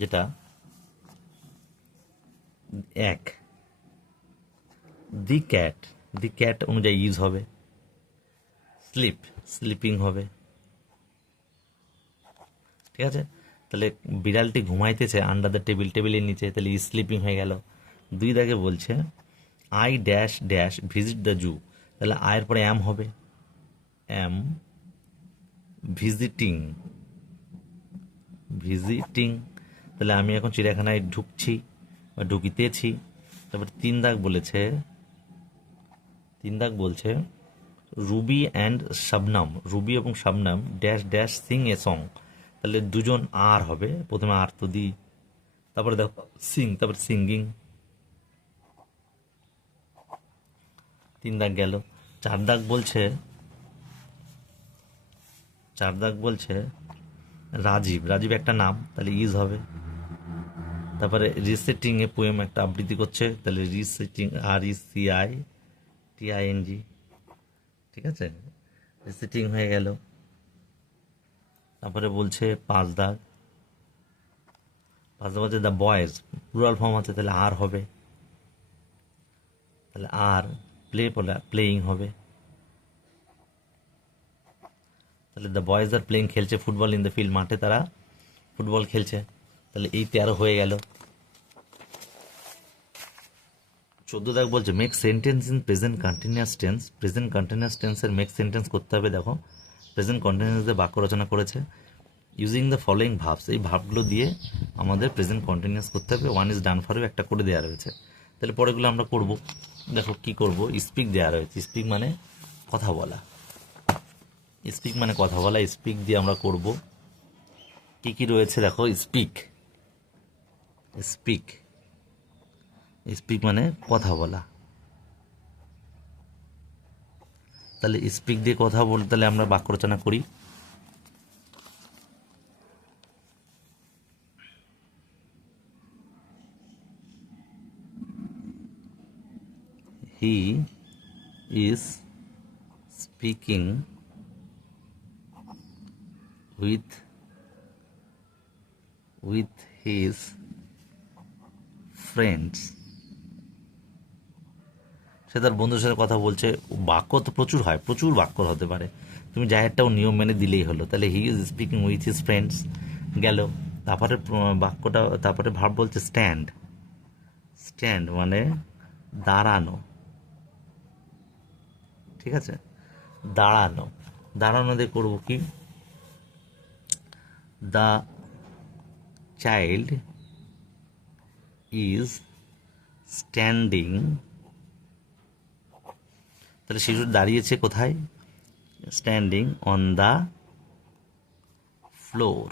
যেটা 1, দি ক্যাট অনুযায়ী ইউজ হবে, স্লিপ স্লিপিং হবে। ঠিক আছে, তাহলে বিড়ালটি ঘুমাইতেছে আন্ডার দ্য টেবিল, টেবিলের নিচে, তাহলে স্লিপিং হয়ে গেল। 2 দাগে বলছে I dash dash visit the zoo, তাহলে আয়ের পরে অ্যাম হবে, অ্যাম ভিজিটিং, ভিজিটিং, তাহলে আমি এখন চিড়িয়াখানায় ঢুকছি বা ঢুকিতেছি। তারপর 3 দাগ বলছে রুবি অ্যান্ড শাবনাম, রুবি এবং Shabnam dash dash Singh a song, তাহলে দুজন আর হবে, প্রথমে আর তো দিই, তারপরে দেখো সিং, তারপরে সিঙ্গিং। 3 দাগ গেল। 4 দাগ বলছে রাজীব, রাজীব একটা নাম, তাহলে ইজ হবে। তারপরে রিসেটিং এ পোয়েম একটা আবৃত্তি করছে, তাহলে রিসেটিং, RECITING। ঠিক আছে, রিসেটিং হয়ে গেল। তারপরে বলছে 5 দাগ, 5 দাগ বলছে দ্য বয়েজ, প্লুরাল ফর্ম আছে, তাহলে আর হবে, তাহলে আর প্লেইং হবে, তাহলে দ্য বয়েজ আর প্লেইং, খেলছে ফুটবল ইন দ্য ফিল্ড, মাঠে তারা ফুটবল খেলছে, তাহলে এই 13 হয়ে গেল। 14 দাগ বলছে make sentence in present continuous tense, present continuous টেন্সের মেক সেন্টেন্স করতে হবে। দেখো প্রেজেন্ট কন্টিনিউয়াস দিয়ে বাক্য রচনা করেছে, ইউজিং দ্য ফলোয়িং ভার্বস, এই ভার্বগুলো দিয়ে আমাদের প্রেজেন্ট কন্টিনিউয়াস করতে হবে। 1 ইজ ডান ফর, একটা করে দেওয়া রয়েছে, তাহলে পরেগুলো আমরা করব। দেখো কি করব, স্পিক দেওয়া রয়েছে, স্পিক মানে কথা বলা, স্পিক মানে কথা বলা, স্পিক দিয়ে আমরা করব। কি কি রয়েছে দেখো, স্পিক, স্পিক, স্পিক মানে কথা বলা, তাহলে স্পিক দিয়ে কথা বলতে, তাহলে আমরা বাক্য রচনা করি। He is speaking with his friends, সে তার বন্ধুর সাথে কথা বলছে। বাক্য তো প্রচুর হয়, প্রচুর বাক্য হতে পারে, তুমি যা একটাও নিয়ম মেনে দিলেই হলো। তাহলে he is speaking with his friends গেল। তারপরে বাক্যটা, তারপরে ভার্ব বলছে স্ট্যান্ড, স্ট্যান্ড মানে দাঁড়ানো। ঠিক আছে, দাঁড়ানো, দাঁড়ানো দিয়ে করবো কি, দ্য চাইল্ড ইজ স্ট্যান্ডিং, তাহলে শিশু দাঁড়িয়েছে কোথায়, স্ট্যান্ডিং অন দ্য ফ্লোর,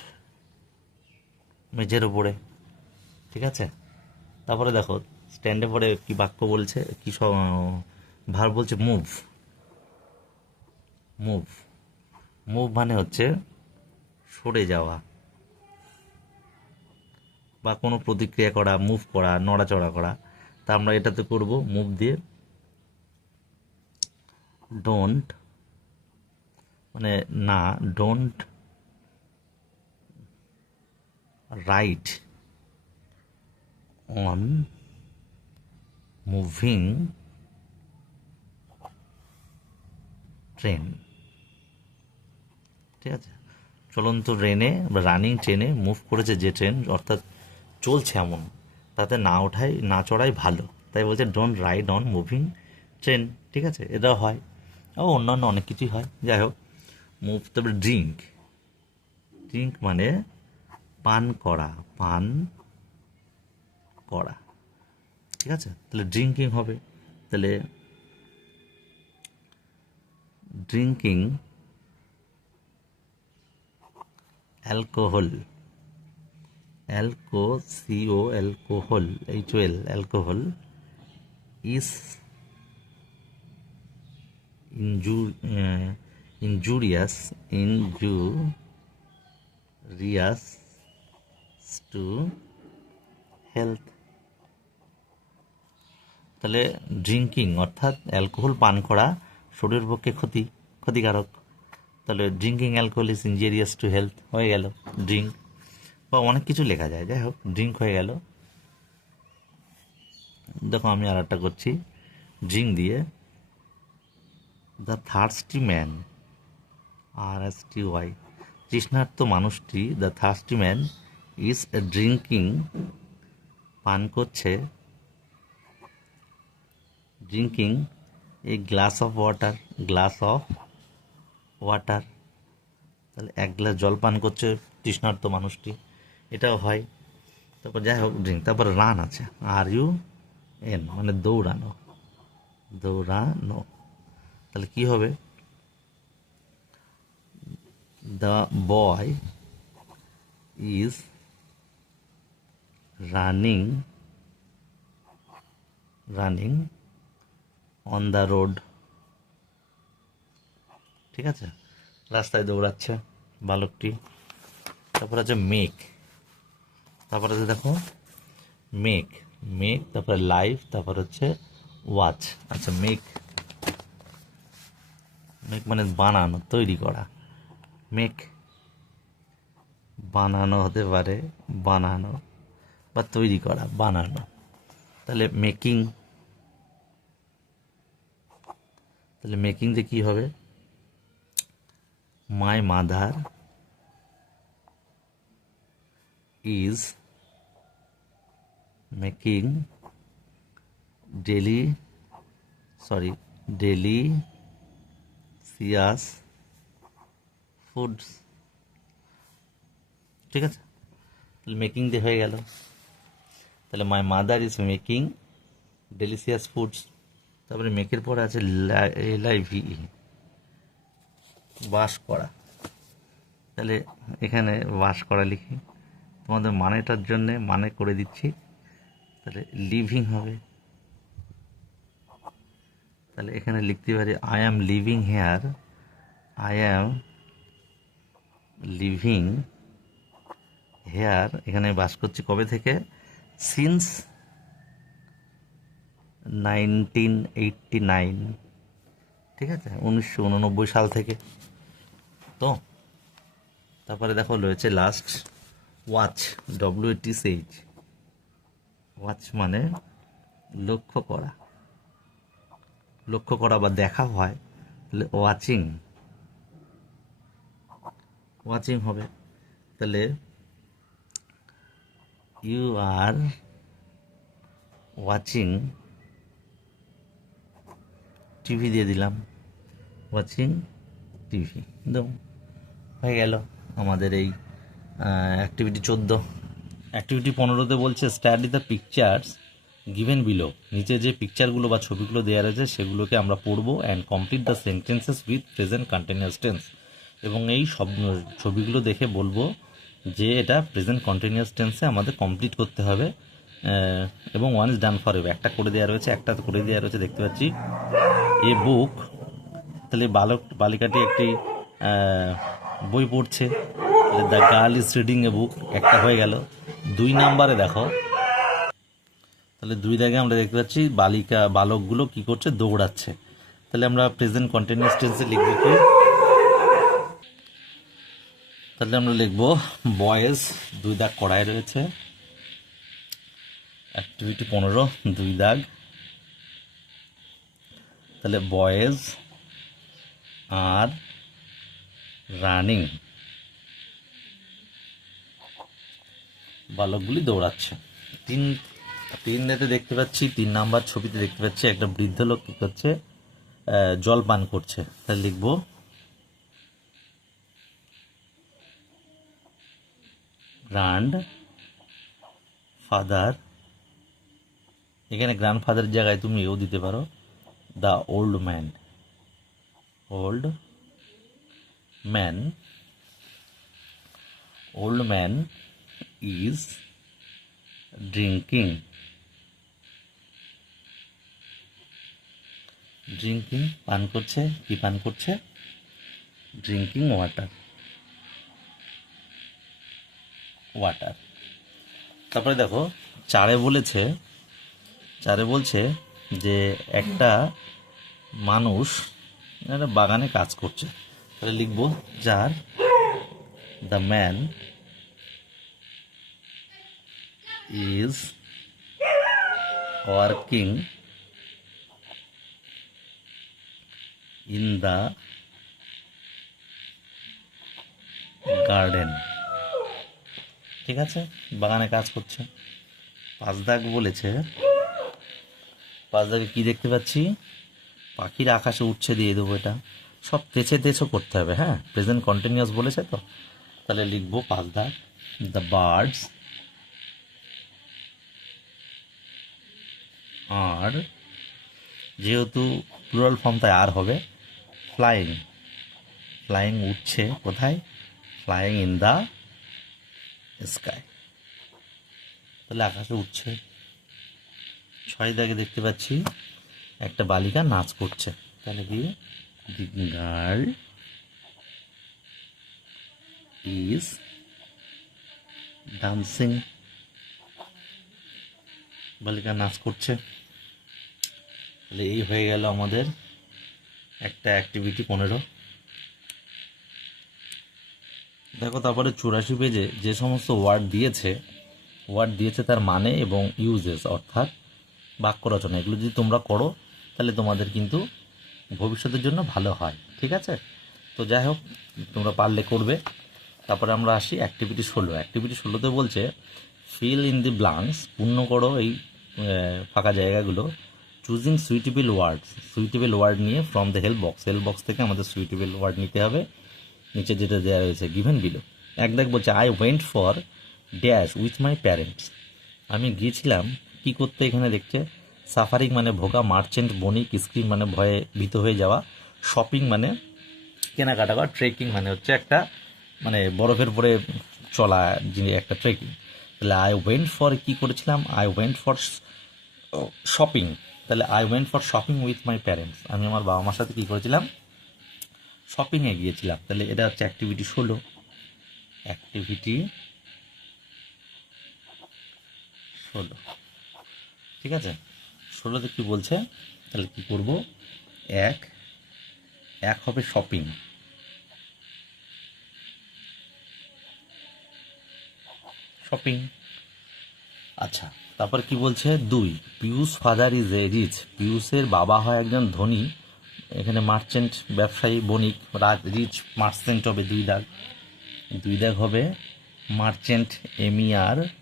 মেঝের উপরে। ঠিক আছে, তারপরে দেখো স্ট্যান্ডে পরে কি বাক্য বলছে, কি সব ভার্ব বলছে মুভ, মুভ, মুভ মানে হচ্ছে সরে যাওয়া বা কোনো প্রতিক্রিয়া করা, মুভ করা, নড়াচড়া করা। তা আমরা এটাতে করব মুভ দিয়ে, ডোন্ট মানে না, don't write on moving train. ঠিক আছে, চলন্ত ট্রেনে বা রানিং ট্রেনে মুভ করেছে যে ট্রেন, অর্থাৎ চলছে এমন, তাতে না ওঠাই না চড়াই ভালো, তাই বলছে don't ride on moving train. ঠিক আছে, এটাও হয়, ও অন্যান্য অনেক কিছুই হয়, যাই হোক মুভ। তারপরে ড্রিঙ্ক, ড্রিঙ্ক মানে পান করা, পান করা। ঠিক আছে, তাহলে ড্রিঙ্কিং হবে, তাহলে drinking alcohol, alcohol, alcohol, alcohol, is injurious to health। তাহলে ড্রিঙ্কিং অর্থাৎ অ্যালকোহল পান করা শরীরের পক্ষে ক্ষতিকারক। তাহলে drinking alcohol is injurious to health হয়ে গেল ড্রিঙ্ক, বা অনেক কিছু লেখা যায়, যাই হোক ড্রিঙ্ক হয়ে গেল। দেখো আমি আর একটা করছি ড্রিঙ্ক দিয়ে। দ্য থার্স্টি ম্যান, RSTY, তৃষ্ণার্ত মানুষটি, the thirsty man is drinking, পান করছে, drinking a glass of water, তাহলে এক গ্লাস জল পান করছে তৃষ্ণার্ত মানুষটি, এটাও হয়। তারপর যাই হোক ড্রিঙ্ক। তারপর রান আছে, RUN, মানে দৌড়ানো, তাহলে কি হবে? The boy is running on the road, ঠিক আছে, রাস্তায় দৌড়াচ্ছে বালকটি। তারপর আছে মেক, তারপর আছে দেখো মেক, তারপরে লাইফ, তারপর হচ্ছে ওয়াচ। আচ্ছা মেক মানে বানানো, তৈরি করা। মেক বানানো হতে পারে, বানানো বা তৈরি করা, বানানো। তাহলে মেকিং, তাহলে মেকিং যে কি হবে? My mother is making delicious foods, ঠিক আছে, তাহলে মেকিং দিয়ে হয়ে গেল। তাহলে my mother is making delicious foods. তারপরে মেকের পরে আছে LIVE, বাস করা। তাহলে এখানে বাস করা লিখি, তোমাদের মানেটার জন্যে মানে করে দিচ্ছি। তাহলে লিভিং হবে, তাহলে এখানে লিখতে পারি আই অ্যাম লিভিং হেয়ার, এখানে বাস করছি কবে থেকে? সিন্স 1989, ঠিক আছে, 1989 সাল থেকে। তো তারপরে দেখো রয়েছে লাস্ট ওয়াচ, WATCH, ওয়াচ মানে লক্ষ্য করা বা দেখা হয়, তাহলে ওয়াচিং হবে। তাহলে ইউ আর ওয়াচিং টিভি দিয়ে দিলাম, ওয়াচিং টিভি দাও, হয়ে গেল আমাদের এই অ্যাক্টিভিটি 14। অ্যাক্টিভিটি 15তে বলছে study the pictures given below, নিচে যে পিকচারগুলো বা ছবিগুলো দেওয়া রয়েছে সেগুলোকে আমরা পড়বো and complete the sentences with present continuous tense, এবং এই সব ছবিগুলো দেখে বলবো যে এটা প্রেজেন্ট কন্টিনিউয়াস টেন্সে আমাদের কমপ্লিট করতে হবে। এবং one is done for ever, একটা করে দেওয়া রয়েছে, দেখতে পাচ্ছি। এ বুক, তাহলে বালিকাটি একটি বই পড়ছে, the girl is reading a বুক, একটা হয়ে গেল। 2 নাম্বারে দেখো, তাহলে 2 দাগে আমরা দেখতে পাচ্ছি বালকগুলো কি করছে? দৌড়াচ্ছে। তাহলে আমরা প্রেজেন্ট কন্টিনিউয়াস টেন্সে লিখব কি? তাহলে আমরা লিখব বয়েজ, 2 দাগ কড়াই রয়েছে, অ্যাক্টিভিটি 15, 2 দাগ। তাহলে বয়েজ আর রানিং, বালকগুলি দৌড়াচ্ছে। 3 দাতে দেখতে পাচ্ছি, 3 নাম্বার ছবিতে দেখতে পাচ্ছি একটা বৃদ্ধ লোক কি করছে? জল পান করছে। তাহলে লিখব গ্র্যান্ড ফাদার, এখানে গ্র্যান্ড ফাদারের জায়গায় তুমি এও দিতে পারো, the old man is drinking drinking পান করছে, কি পান করছে? Drinking water, water. তারপরে দেখো চারে বলছে যে একটা মানুষ একটা বাগানে কাজ করছে, তাহলে লিখবো যার the man is working in the garden. ঠিক আছে, বাগানে কাজ করছে। 5 দাগ বলেছে, 5 দাগে কি দেখতে পাচ্ছি? পাখির আকাশে উঠছে দিয়ে দেবো। এটা সব তেছো করতে হবে, হ্যাঁ, প্রেজেন্ট কন্টিনিউয়াস বলেছে তো। তাহলে লিখবো 5 দাগ দ্য বার্ডস আর, যেহেতু প্লুরাল ফর্ম তাই আর হবে, ফ্লাইং, ফ্লাইং উঠছে কোথায়? ফ্লাইং ইন দ্য স্কাই, তাহলে আকাশে উঠছে। 6 দাগে দেখতে পাচ্ছি একটা বালিকা নাচ করছে, তাহলে কি? দি গার্ল ইজ ডান্সিং, বালিকা নাচ করছে। তাহলে এই হয়ে গেল আমাদের একটা অ্যাক্টিভিটি 15। দেখো তারপরে 84 পেজে যে সমস্ত ওয়ার্ড দিয়েছে তার মানে এবং ইউজেস অর্থাৎ বাক্য রচনা, এগুলো যদি তোমরা করো তাহলে তোমাদের কিন্তু ভবিষ্যতের জন্য ভালো হয়। ঠিক আছে, তো যাই হোক তোমরা পারলে করবে। তারপরে আমরা আসি অ্যাক্টিভিটি 16। অ্যাক্টিভিটি 16তে বলছে ফিল ইন দি ব্লাঙ্কস, পূর্ণ করো এই ফাঁকা জায়গাগুলো। চুজিং সুইটেবল ওয়ার্ড নিয়ে ফ্রম দ্য হেল্প বক্স থেকে আমাদের সুইটেবল ওয়ার্ড নিতে হবে। নিচে যেটা দেওয়া রয়েছে গিভেন বিলো। এক দেখ বলছে I went for dash with my parents, আমি গিয়েছিলাম কি করতে? এখানে দেখছে সাফারিং মানে ভোগা, মার্চেন্ট বণিক, স্ক্রিম মানে ভয়ে ভীত হয়ে যাওয়া, শপিং মানে কেনাকাটা করা, ট্রেকিং মানে হচ্ছে একটা মানে বরফের উপরে চলা যিনি একটা ট্রেকিং। তাহলে আই ওয়েন্ট ফর কি করেছিলাম? আই ওয়েন্ট ফর শপিং, তাহলে I went for shopping with my parents, আমি আমার বাবা মার সাথে কী করেছিলাম? শপিংয়ে গিয়েছিলাম। তাহলে এটা হচ্ছে অ্যাক্টিভিটি 16। অ্যাক্টিভিটি 16, ঠিক আছে। 16তে কী বলছে? তাহলে কী করব? এক হবে শপিং, শপিং। আচ্ছা, তারপর কি বলছে? 2 Piyush father is a rich, পিয়ুষের বাবা হয় একজন ধনী, এখানে মার্চেন্ট ব্যবসায়ী, বণিক, রিচ মার্চেন্ট হবে 2 দাগ, 2 দাগ হবে মার্চেন্ট, MERCHANT,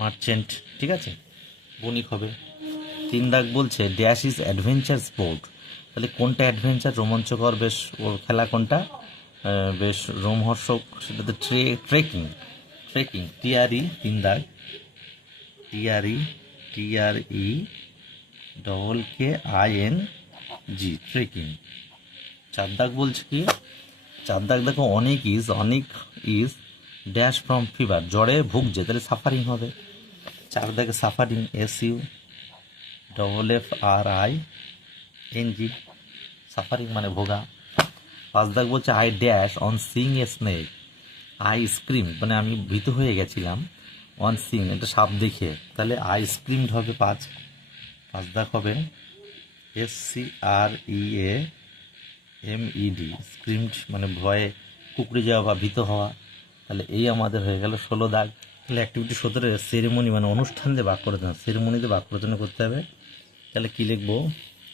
মার্চেন্ট, ঠিক আছে, বণিক হবে। 3 দাগ বলছে ড্যাশ ইজ অ্যাডভেঞ্চার স্পোর্ট, তাহলে কোনটা অ্যাডভেঞ্চার, রোমাঞ্চকর, বেশ ওর খেলা কোনটা বেশ রোমহর্ষক, সেটাতে ট্রেকিং, TRE 3 দাগ, TREKING, ট্রেকিং। 4 দাগ বলছে কি? 4 দাগ দেখো অনেক ইজ ড্যাশ ফ্রম ফিভার, জ্বরে ভুগছে, তাহলে সাফারিং হবে। 4 দাগে সাফারিং, SUFFRING, সাফারিং মানে ভোগা। 5 দাগ বলছে I dash on seeing a snake, I scream মানে আমি ভীত হয়ে গেছিলাম, অন সিইং এটা সাপ দেখে, তাহলে আই স্ক্রিমড হবে 5 দাগ হবে SCREAMED, স্ক্রিমড মানে ভয়ে কুকড়ে যাওয়া বা ভীত হওয়া। তাহলে এই আমাদের হয়ে গেল 16 দাগ। তাহলে অ্যাক্টিভিটি 17 সেরেমনি মানে অনুষ্ঠান দিয়ে বাক্য রচনা, সেরেমনিতে বাক্য রচনা করতে হবে। তাহলে কী লিখবো?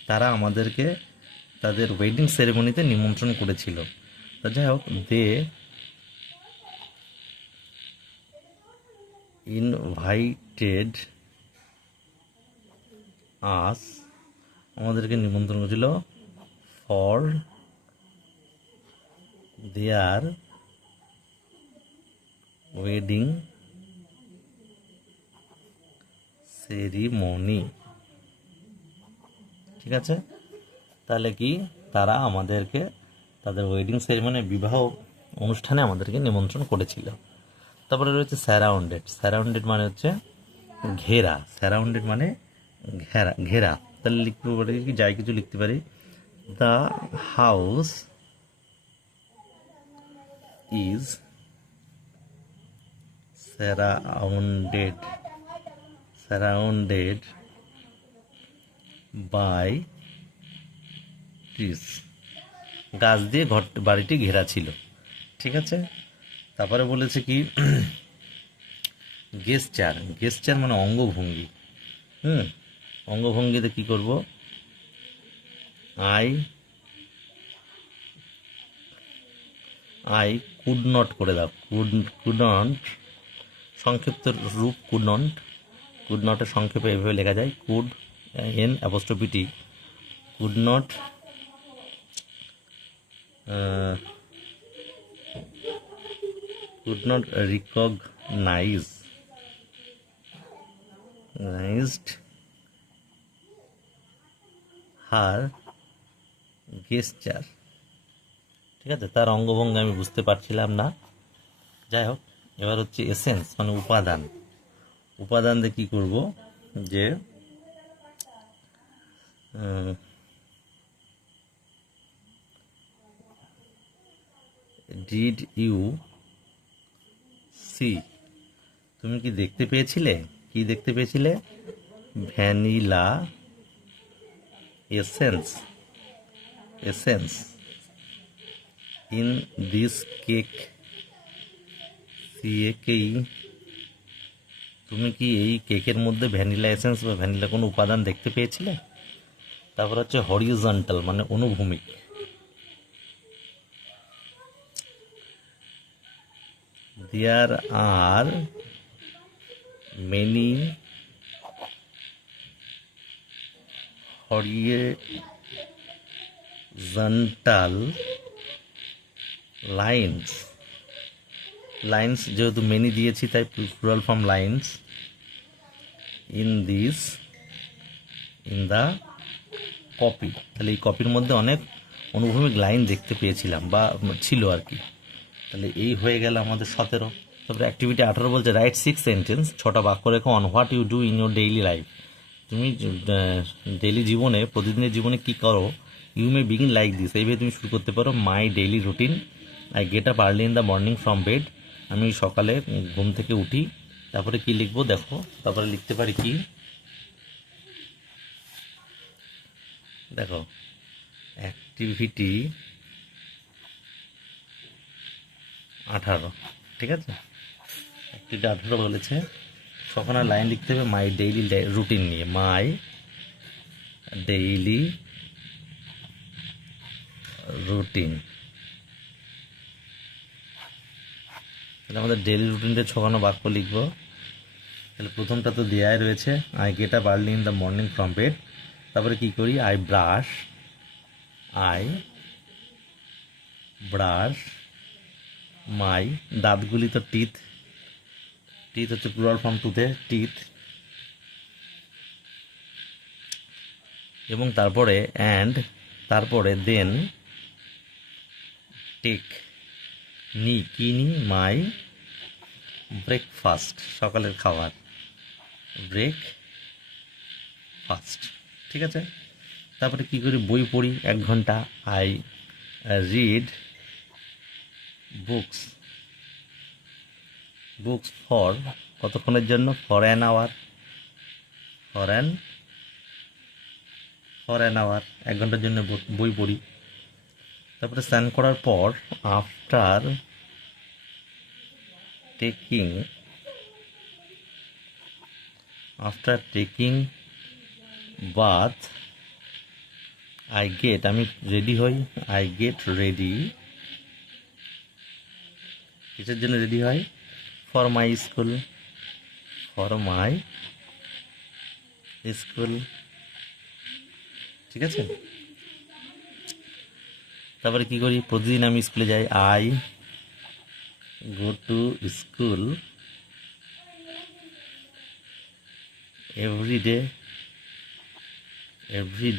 তারা আমাদেরকে তাদের ওয়েডিং সেরেমনিতে নিমন্ত্রণ করেছিল। তা যাই হোক, দে ইনভাইটেড আস, আমাদেরকে নিমন্ত্রণ করেছিল ফর দেয়ার ওয়েডিং সেরিমনি, ঠিক আছে। তাহলে কি তারা আমাদেরকে তাদের ওয়েডিং সেরিমনি বিবাহ অনুষ্ঠানে আমাদেরকে নিমন্ত্রণ করেছিল। তারপরে রয়েছে স্যারাউন্ডেড মানে হচ্ছে ঘেরা, সারাউন্ডেড মানে ঘেরা ঘেরা, তাহলে লিখতে পারি কি, যাই কিছু লিখতে পারি, the house is surrounded by trees, গাছ দিয়ে বাড়িটি ঘেরা ছিল। ঠিক আছে, তারপরে বলেছে কি, গেস্টার মানে অঙ্গভঙ্গি। অঙ্গভঙ্গিতে কি করব, আই আই কুড নট করে দাও, কুড নট, সংক্ষিপ্ত রূপ কুড নটের সংক্ষেপে এভাবে লেখা যায়, could n apostrophe t, could not recognized her gesture. ঠিক আছে, তার অঙ্গভঙ্গি আমি বুঝতে পারছিলাম না। যাই হোক, এবার হচ্ছে এসেন্স মানে উপাদান দিয়ে কী করবো, যে ডিড ইউ সি, তুমি কি দেখতে পেয়েছিলে, কি দেখতে পেয়েছিলে, vanilla essence in this cake, তুমি কি এই কেকের মধ্যে ভ্যানিলা এসেন্স বা ভ্যানিলা কোনো উপাদান দেখতে পেয়েছিলে। তারপর হচ্ছে হরিজন্টাল মানে অনুভূমিক, there are many horizontal lines যেহেতু মেনি দিয়েছি তাই plural form lines, in the copy, তাহলে এই কপির মধ্যে অনেক অনুভূমিক লাইন দেখতে পেয়েছিলাম বা ছিল আর কি। তাহলে এই হয়ে গেল আমাদের 17। তারপরে অ্যাক্টিভিটি 18 বলছে রাইট 6 সেন্টেন্স, 6টা বাক্য রেখো, on what you do in your daily life, তুমি ডেইলি জীবনে, প্রতিদিনের জীবনে কী করো, you may begin like this, এইভাবে তুমি শুরু করতে পারো, my daily routine, I get up early in the morning from bed, আমি সকালে ঘুম থেকে উঠি। তারপরে কি লিখবো দেখো, তারপরে লিখতে পারি কি দেখো, অ্যাক্টিভিটি 18, ঠিক আছে, অ্যাক্টিভিটি 18 বলেছে সকালে লাইন লিখতে হবে মাই ডেইলি রুটিন নিয়ে, মাই ডেইলি রুটিন। তাহলে আমাদের ডেইলি রুটিনটা 6খানা বাক্য লিখবো। তাহলে প্রথমটা তো দেয়াই রয়েছে, I get up early in the morning from bed, তারপরে কি করি, আই ব্রাশ মাই, দাঁতগুলি তো টিথ হচ্ছে প্লুরাল ফর্ম টুথে, টিথ, এবং তারপরে দেন টেক কি নি, মাই ব্রেকফাস্ট, সকালের খাবার, ব্রেকফাস্ট। ঠিক আছে, তারপরে কি করি, বই পড়ি 1 ঘন্টা, আই রিড বুকস ফর, কতক্ষণের জন্য, ফর অ্যান আওয়ার, 1 ঘন্টার জন্য বই পড়ি। তারপরে স্নান করার পর, আফটার টেকিং বাথ, আমি রেডি হই, আই গেট রেডি, কিসের জন্য রেডি হয়, ফর মাই স্কুল, ঠিক আছে। তারপরে কি করি, প্রতিদিন আমি স্কুলে যাই, I go to school every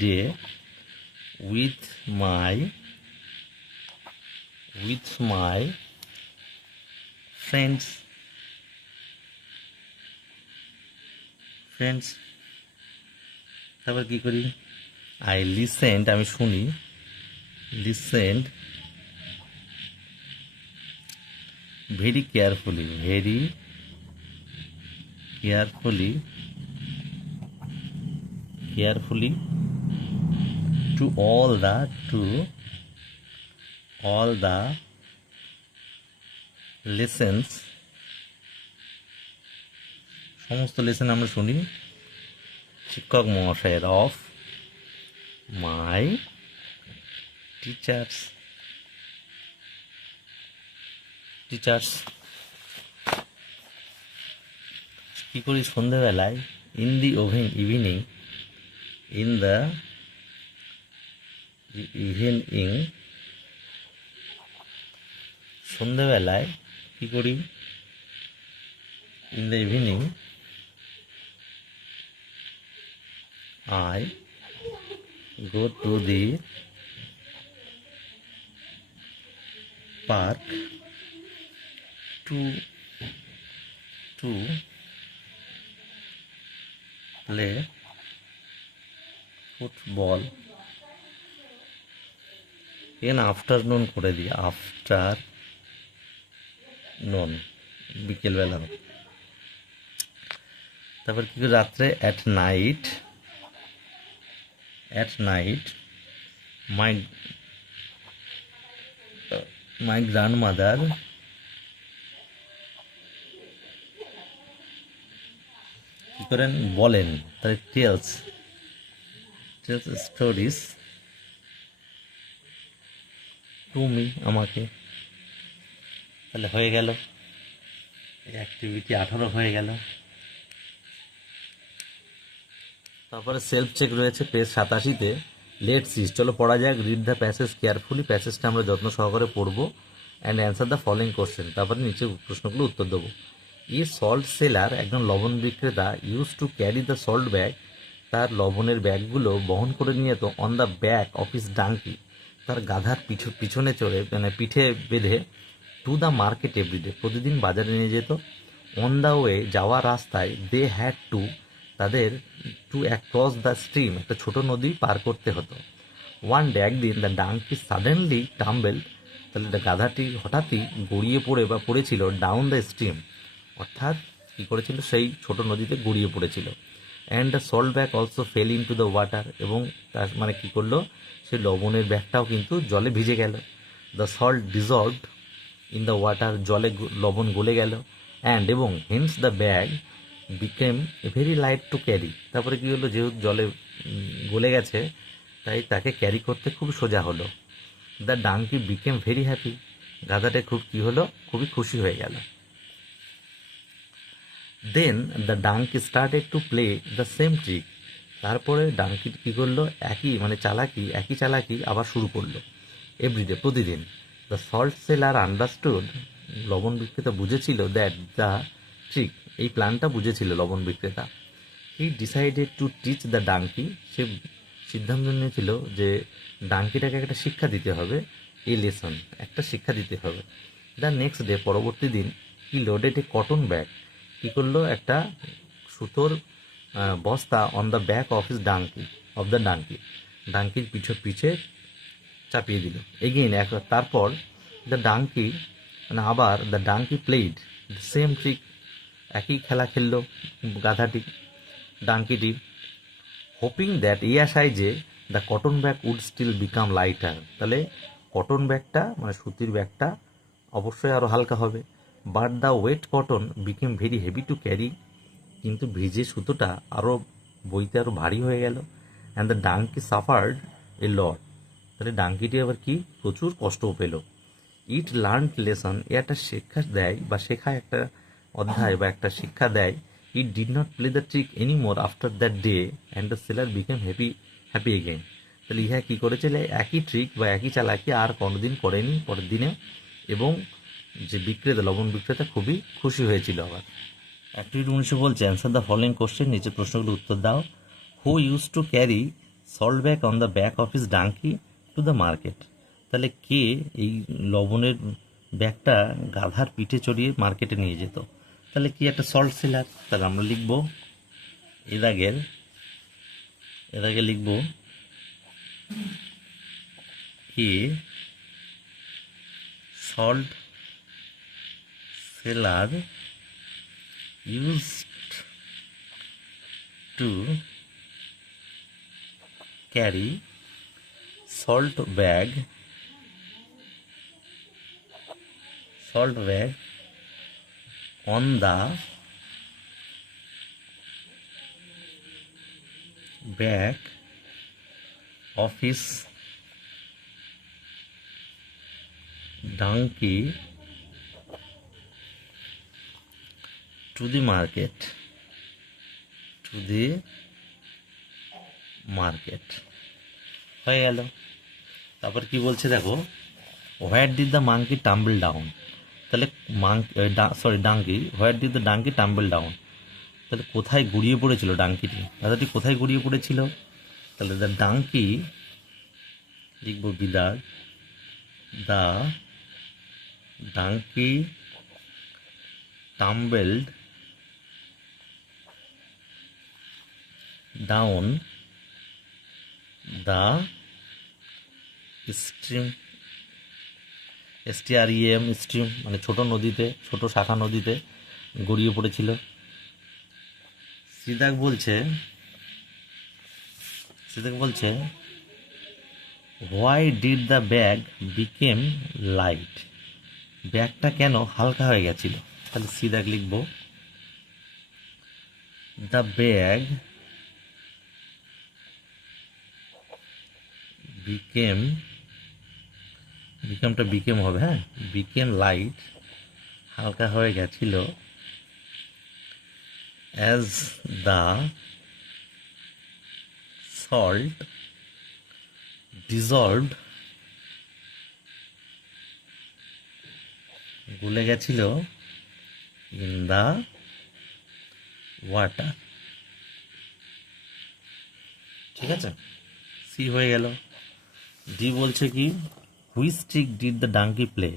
day with my friends. Friends. তারপর কি করি, আই লিসেন্ড, আমি শুনি, listened very carefully, very carefully, carefully to all the lessons, সমস্ত লেসন আমরা শুনি শিক্ষক মহাশয়ের, অফ মাই টিচার্স, কি করি সন্ধ্যেবেলায়, in the evening, in the evening, সন্ধ্যেবেলায় কি করি, in the evening I go to the park to play football, in afternoon করে দিই, আফটার নুন, বিকেলবেলা। তারপর কি করি রাত্রে, অ্যাট নাইট my grandmother কি করেন বলেন, তাহলে টেলস স্টোরিজ টু মি, আমাকে। তাহলে হয়ে গেল অ্যাক্টিভিটি 18 হয়ে গেল। তারপরে সেলফ চেক রয়েছে পেজ 87-তে। লেটস সি, চলো পড়া যাক। রিড দ্য প্যাসেজ কেয়ারফুলি, প্যাসেজটা আমরা যত্ন সহকারে পড়বো। And answer the following question, তারপরে নিচে প্রশ্নগুলো উত্তর দেবো। ই সল্ট সেলার, একজন লবণ বিক্রেতা, use to carry the salt bag, তার লবণের ব্যাগগুলো বহন করে নিয়ে যেত, on the back of his donkey, তার গাধার পিছনে চড়ে, মানে পিঠে বেঁধে, টু দ্য মার্কেট এভরিডে, প্রতিদিন বাজারে নিয়ে যেত। অন দ্য ওয়ে, যাওয়ার রাস্তায়, দে হ্যাড টু, তাদের টু ক্রস দ্য স্ট্রিম, একটা ছোট নদী পার করতে হতো। ওয়ান ডে, একদিন, দ্য ডাঙ্কি সাডেনলি টাম্বেল, তাহলে গাধাটি হঠাৎই গড়িয়ে পড়েছিল, ডাউন দ্য স্ট্রিম, অর্থাৎ কী করেছিল, সেই ছোট নদীতে গড়িয়ে পড়েছিল। And the salt bag also fail in to the water, এবং তার মানে কী করলো, সেই লবণের ব্যাগটাও কিন্তু জলে ভিজে গেল। The salt dissolved in the water, জলে লবণ গলে গেল। অ্যান্ড, এবং, hence the bag became very light to carry, তারপরে কী হলো, যেহেতু জলে গলে গেছে তাই তাকে ক্যারি করতে খুব সোজা হলো। The donkey became very happy, গাধাটা কী হলো, খুবই খুশি হয়ে গেল। Then the donkey started to play the same trick, তারপরে ডাঙ্কি কী করলো, একই চালাকি আবার শুরু করলো। এভরিডে, প্রতিদিন। দ্য সল্ট সেলার আন্ডারস্টুড, লবণ বিক্রেতা বুঝেছিল, দ্যাট দ্য ট্রিক, এই প্ল্যানটা বুঝেছিল লবণ বিক্রেতা। He decided to teach the donkey, সে সিদ্ধান্ত নিয়েছিল যে ডাঙ্কিটাকে একটা শিক্ষা দিতে হবে, এই লেসন, একটা শিক্ষা দিতে হবে। দ্য নেক্সট ডে, পরবর্তী দিন, he loaded a cotton bag, কী করলো, একটা সুতোর বস্তা, on the back of the donkey, ডাঙ্কির পিছে চাপিয়ে দিল। এগেইন, তারপর দ্য ডাঙ্কি, আবার the donkey played same trick, একই খেলা খেললো ডাঙ্কিটি, হোপিং দ্যাট, এই আশায় যে, the cotton bag would still become lighter, তাহলে কটন ব্যাগটা, সুতির ব্যাগটা অবশ্যই আরও হালকা হবে। But the wet cotton became very heavy to carry, কিন্তু ভিজে সুতোটা বইতে আরও ভারী হয়ে গেল। অ্যান্ড দ্য ডাঙ্কি সাফার্ড এ লট, তাহলে ডাঙ্কিটি আবার কি প্রচুর কষ্টও পেল। ইট লার্ন লেসন, এ একটা শিক্ষা দেয়, বা শেখায় একটা অধ্যায় বা একটা শিক্ষা দেয়। It did not play the trick any more after that day, and the seller became happy again, তাহলে ইহা কী করেছিল, একই ট্রিক বা একই চালাকি আর কোনোদিন করেনি পরের দিনে, এবং যে লবণ বিক্রেতা খুবই খুশি হয়েছিল আবার। অ্যাক্টিভিটি 19 বলছে, অ্যান্সার দ্য ফলোইং কোশ্চেন, নিচের প্রশ্নগুলো উত্তর দাও। Who use to carry salt bag on the back of his donkey to the market, তাহলে কে এই লবণের ব্যাগটা গাধার পিঠে চড়িয়ে মার্কেটে নিয়ে যেত, তাহলে কি একটা সল্ট সেলার, তাহলে আমরা লিখব এর আগে লিখব a salt seller used to carry salt bag on the back of his donkey to the market হয়ে গেল। তারপর কি বলছে দেখো, where did the monkey tumble down, তাহলে donkey, where did the donkey tumble down, তাহলে কোথায় গড়িয়ে পড়েছিল ডাঙ্কিটি, দাদাটি কোথায় গড়িয়ে পড়েছিল, তাহলে দ্য ডাঙ্কি লিখবো বিদার, the donkey tumbled down the stream, stream মানে ছোট নদীতে, ছোট শাখা নদীতে গড়িয়ে পড়েছিল। সিদাক বলছে why did the bag became light, ব্যাগটা কেন হালকা হয়ে গেছিল, তাহলে সিদাক লিখব দ্য ব্যাগ বিকেম হবে, হ্যাঁ, বিকেম লাইট, হালকা হয়ে গেছিল, অ্যাজ দ্য সল্ট ডিজলভড, গুলে গেছিল, ইন দ্য ওয়াটার। ঠিক আছে, সি হয়ে গেল। ডি বলছে কি, which trick did the donkey play,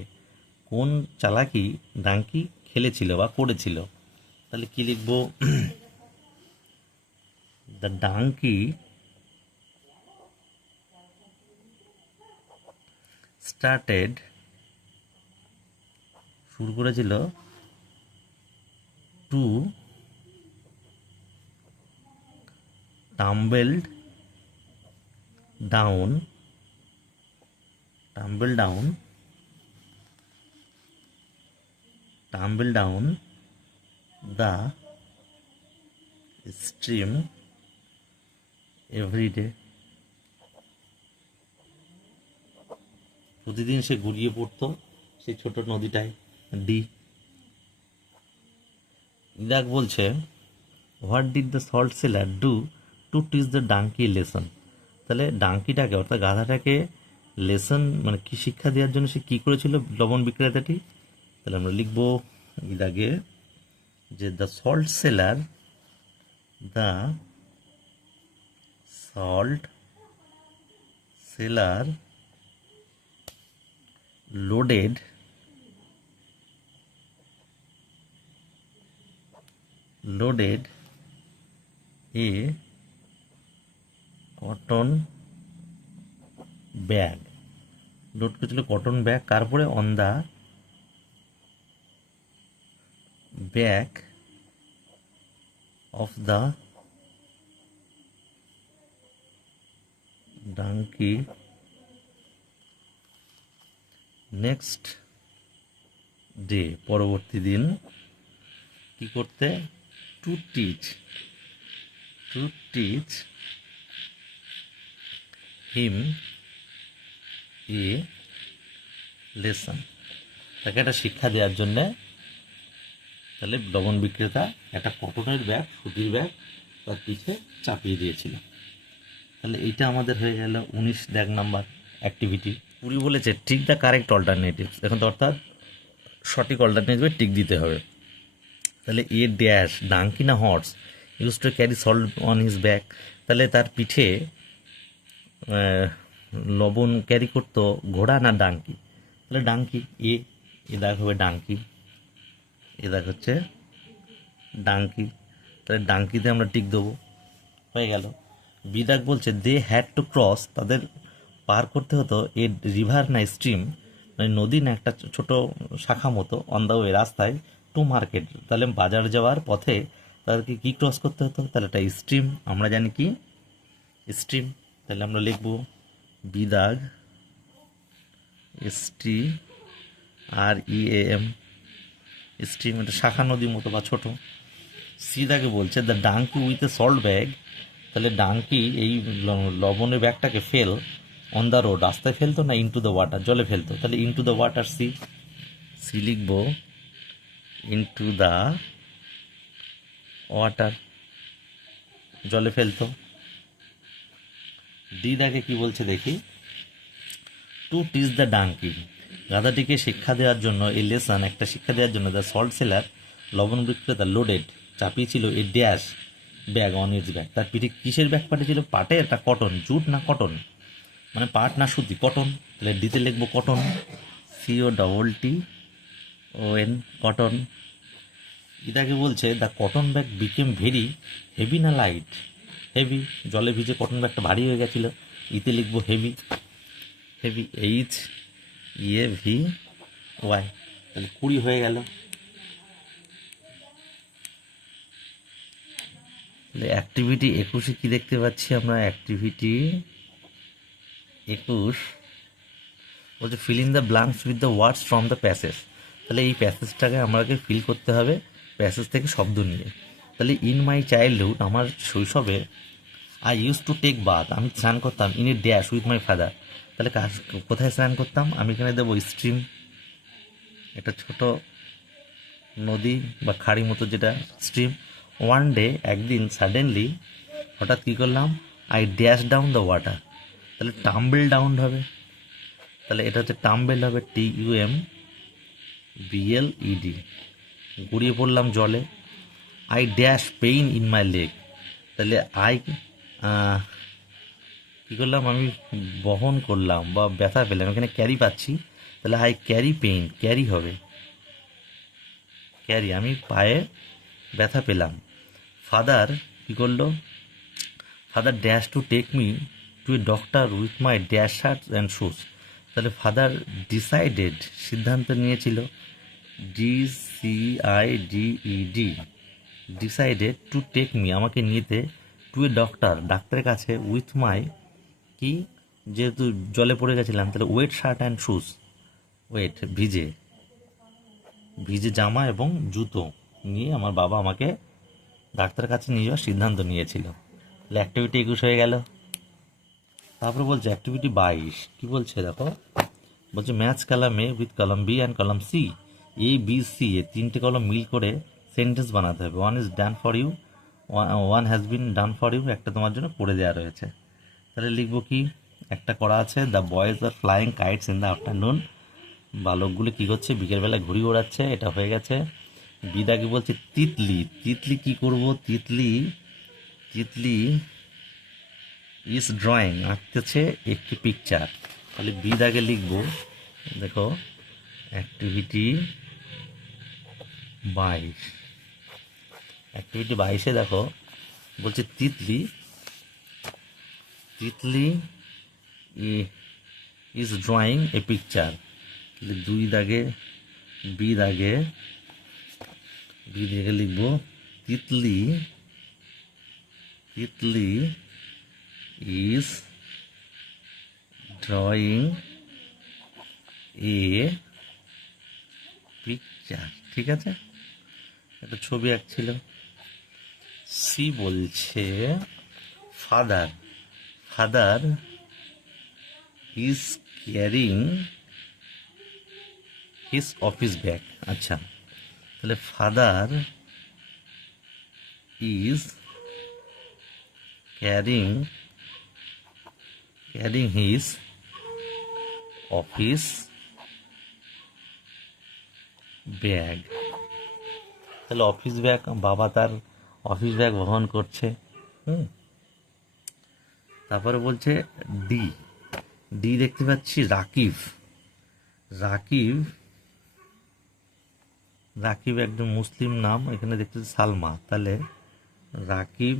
কোন চালাকি ডাঙ্কি খেলেছিল বা করেছিল, তাহলে কি লিখবো, দ্য ডাঙ্কি স্টার্টেড, শুরু করেছিল, to tumbled down the stream every day, প্রতিদিন সে গড়িয়ে পড়তো সেই ছোট নদীটায়। ডি। ইদাক বলছে what did the salt seller do to teach the donkey lesson, তাহলে ডাঙ্কিটাকে অর্থাৎ গাধাটাকে লেসন মানে কি শিক্ষা দেওয়ার জন্য সে কি করেছিল লবণ বিক্রেতাটি, তাহলে আমরা লিখবো ইদাকে যে the salt seller loaded a cotton bag, load করেছিল কটন ব্যাগ, তারপরে on the back of the donkey next day, পরবর্তী দিন কি করতে, to teach him a lesson, তাকে একটা শিক্ষা দেওয়ার জন্যে, তাহলে লবণ বিক্রেতা একটা কটনের ব্যাগ, সুতির ব্যাগ তার পিঠে চাপিয়ে দিয়েছিল। তাহলে এইটা আমাদের হয়ে গেল 19 দেখ নাম্বার অ্যাক্টিভিটি। 20 বলেছে টিক দ্য কারেক্ট অল্টারনেটিভস, এখন তো অর্থাৎ সঠিক অল্টারনেটিভে টিক দিতে হবে। তাহলে এ ড্যাশ ডাঙ্কি না horse use to carry salt on his back, তাহলে তার পিঠে লবণ ক্যারি করতো ঘোড়া না ডাঙ্কি, তাহলে ডাঙ্কি। এ দাগ হবে ডাঙ্কি, এ দাগ হচ্ছে ডাঙ্কি। তাহলে ডাঙ্কিতে আমরা টিক দেবো, হয়ে গেল। বি দাগ বলছে দে হ্যাড টু ক্রস, তাদের পার করতে হতো এ রিভার না স্ট্রিম, মানে নদী না একটা ছোট শাখা মতো, অন দ্য ওয়ে রাস্তায়, টু মার্কেট, তাহলে বাজার যাওয়ার পথে তাদেরকে কি ক্রস করতে হতো, তাহলে একটা স্ট্রিম, আমরা জানি কি স্ট্রিম। তাহলে আমরা লিখব বি দাগ STREAM, স্ট্রিম, এটা শাখা নদীর মতো বা ছোট। সি দাগে বলছে the donkey with a salt bag, তাহলে ডাঙ্কি এই লবণের ব্যাগটাকে ফেল অন দ্য রোড, রাস্তায় ফেলতো না ইনটু দ্য ওয়াটার, জলে ফেলতো, তাহলে ইনটু দ্য ওয়াটার সি লিখবো ইনটু দ্য ওয়াটার, জলে ফেলতো। ডি দাগে কি বলছে দেখি, টু টিচ দ্য ডাঙ্কি, গাধাটিকে শিক্ষা দেওয়ার জন্য, এই লেসন একটা শিক্ষা দেওয়ার জন্য, দ্য সল্ট সেলার, লবণ বিক্রেতা, লোডেড চাপিয়েছিল a dash bag on its bag, তার পিঠে কিসের ব্যাগ পাঠিয়েছিল, পাটের না কটন, জুট না কটন, মানে পাট না সুতি, কটন, তাহলে ডিতে লিখবো কটন, COTTON, কটন। এটাকে বলছে the cotton bag became very heavy না লাইট, হেভি, জলে ভিজে কটন ব্যাগটা ভারী হয়ে গেছিল, ইতে লিখবো হেভি, হেভি HEAVY, তাহলে 20 হয়ে গেল। তাহলে অ্যাক্টিভিটি 21 কি দেখতে পাচ্ছি আমরা, অ্যাক্টিভিটি 21 বলছে fill in the blanks with the words from the passage, তাহলে এই প্যাসেজটাকে আমাকে ফিল করতে হবে প্যাসেজ থেকে শব্দ নিয়ে। তাহলে ইন মাই চাইল্ডহুড, আমার শৈশবে, I use to take bath, আমি স্নান করতাম, in a dash with my father, তাহলে কোথায় স্নান করতাম, আমি এখানে দেবো স্ট্রিম, একটা ছোট নদী বা খাড়ি মতো যেটা স্ট্রিম। ওয়ান ডে, একদিন, সাডেনলি, হঠাৎ কী করলাম, I dash down the water, তাহলে টাম্বেল ডাউন হবে, তাহলে এটা হচ্ছে টাম্বেল হবে, TUMBLED, গড়িয়ে পড়লাম জলে। I dash pain in my leg, তাহলে আই কী করলাম, আমি বহন করলাম বা ব্যথা পেলাম, এখানে ক্যারি পাচ্ছি, তাহলে আই ক্যারি পেইন, ক্যারি হবে, ক্যারি, আমি পায়ে ব্যথা পেলাম। ফাদার কী করলো, father dash to take me to a doctor with my dash shirt and shoes, তাহলে ফাদার ডিসাইডেড, সিদ্ধান্ত নিয়েছিল, DCIDED, decided to take me, আমাকে নিতে, টু এ ডক্টর, ডাক্তারের কাছে, উইথ মাই, কি, যেহেতু জলে পড়ে গেছিলাম, তাহলে wet shirt and shoes, wet ভিজে, ভিজে জামা এবং জুতো নিয়ে আমার বাবা আমাকে ডাক্তারের কাছে নিয়ে যাওয়ার সিদ্ধান্ত নিয়েছিল। তাহলে অ্যাক্টিভিটি 21 হয়ে গেল। তারপরে বলছে অ্যাক্টিভিটি 22 কি বলছে দেখো, বলছে match column A with column B and column C, ABC, এ তিনটে কলম মিল করে সেন্টেন্স বানাতে হবে। One is done for you, one has been done for you, একটা তোমার জন্য করে দেওয়া রয়েছে। তাহলে লিখবো কি, একটা করা আছে, the boys are flying kites in the afternoon, বালকগুলো কী করছে, বিকেলবেলায় ঘুড়ি ওড়াচ্ছে, এটা হয়ে গেছে। বিদাকে বলছে তিতলি, তিতলি কি করব, তিতলি, তিতলি ইজ ড্রয়িং, আঁকতেছে একটি পিকচার, তাহলে বিদাকে লিখবো, দেখো অ্যাক্টিভিটি 22, অ্যাক্টিভিটি 22-এ দেখো বলছে Titli, Titli is drawing a picture, তাহলে বি দাগে লিখবো Titli, Titli is drawing a picture, ঠিক আছে, একটা ছবি আঁকছিল। সি বলছে father, father is carrying his office bag, আচ্ছা, তাহলে father is carrying his office bag, তাহলে অফিস ব্যাগ, বাবা তার অফিস ব্যাগ বহন করছে। তারপরে বলছে ডি, ডি দেখতে পাচ্ছি রাকিব, রাকিব, রাকিব একজন মুসলিম নাম, এখানে দেখতে সালমা, তাহলে Rakib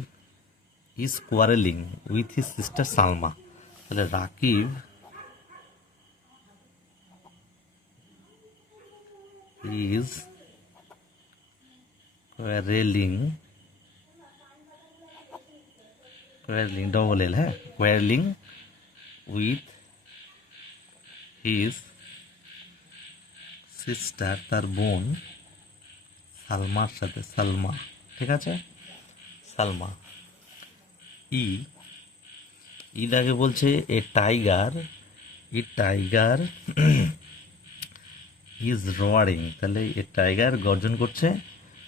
is quarrelling with his sister Salma. তাহলে Rakib is quarrelling, quarrelling double L, হ্যাঁ, কোয়ারেলিং উইথ হিজ সিস্টার, তার বোন সালমার সাথে, সালমা, ঠিক আছে, সালমা। ই ঈদ আগে বলছে টাইগার ইজ রোয়ারিং, তাহলে এ টাইগার গর্জন করছে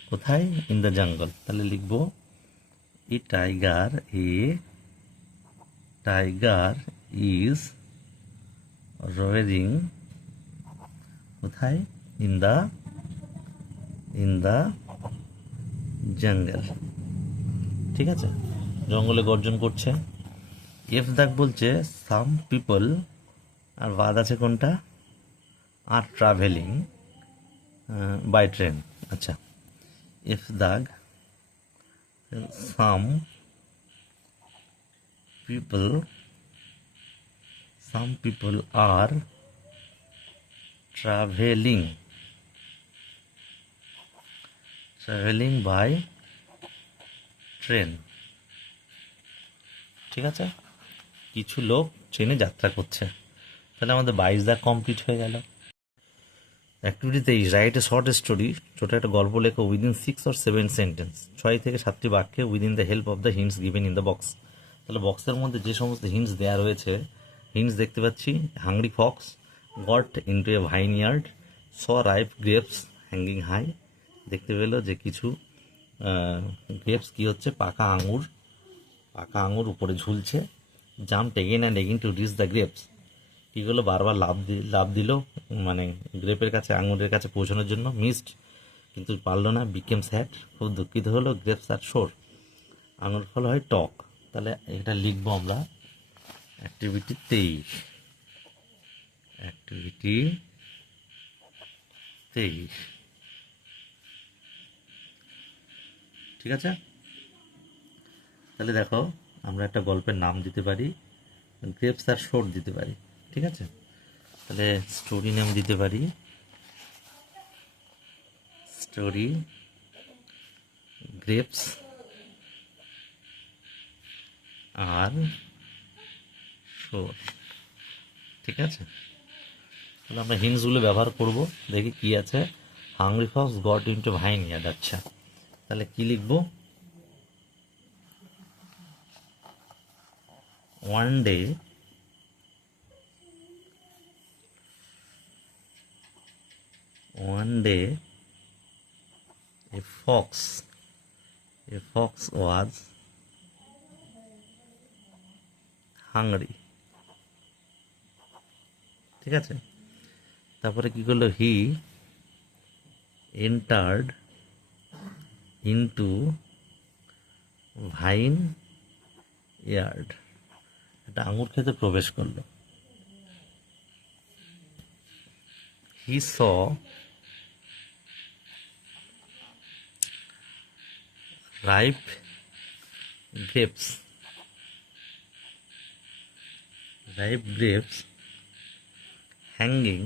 কোথায়? In the jungle. তাহলে লিখবো এ টাইগার ইজ রোয়ারিং কোথায়? ইন দা জঙ্গল, ঠিক আছে, জঙ্গলে গর্জন করছে। এফ দাগ বলছে সাম পিপল, আর বাদ আছে কোনটা? Are travelling by train. আচ্ছা, এফ দাগ some people are travelling by train, ঠিক আছে, কিছু লোক ট্রেনে যাত্রা করছে। তাহলে আমাদের 22 দাগ কমপ্লিট হয়ে গেল। Activity 23, write a short story, ছোট একটা গল্প লেখো উইদিন 6 or 7 সেন্টেন্স, 6 থেকে 7টি বাক্যে, within the help of the hints given in the box. তাহলে বক্সের মধ্যে যে সমস্ত হিন্টস দেওয়া রয়েছে, হিন্টস দেখতে পাচ্ছি, hungry Fox goat into a ভাইনইয়ার্ড, saw ripe grapes hanging high, দেখতে পেলো যে কিছু গ্রেপস কি হচ্ছে, পাকা আঙুর উপরে ঝুলছে। Jump again and again to reach the grapes, কী হলো, বারবার লাভ দিল মানে গ্রেপের কাছে, আঙুরের কাছে পৌঁছানোর জন্য। মিসড, কিন্তু পারলো না। বিকেম স্যাড, খুব দুঃখিত হলো। গ্রেপস আর শোর, আঙুর ফল হয় টক। তাহলে এটা লিখবো আমরা অ্যাক্টিভিটি 23, ঠিক আছে। তাহলে দেখো, আমরা একটা গল্পের নাম দিতে পারি, গ্রেপস আর শোর দিতে পারি, ঠিক আছে। তাহলে স্টোরি নেম দিতে পারি, স্টোরি গ্রেপস আর শোর, ঠিক আছে। তাহলে আমরা হিন্টসগুলো ব্যবহার করব, দেখি কি আছে। হাংরি ফক্স গট ইনটু ভাইনইয়ার্ড, আচ্ছা, তাহলে কি লিখবো? One day a fox was hungry, ঠিক আছে। তারপরে কি করলো? He entered into vine yard, একটা আঙুর খেতে প্রবেশ করলো। হি স ripe grapes hanging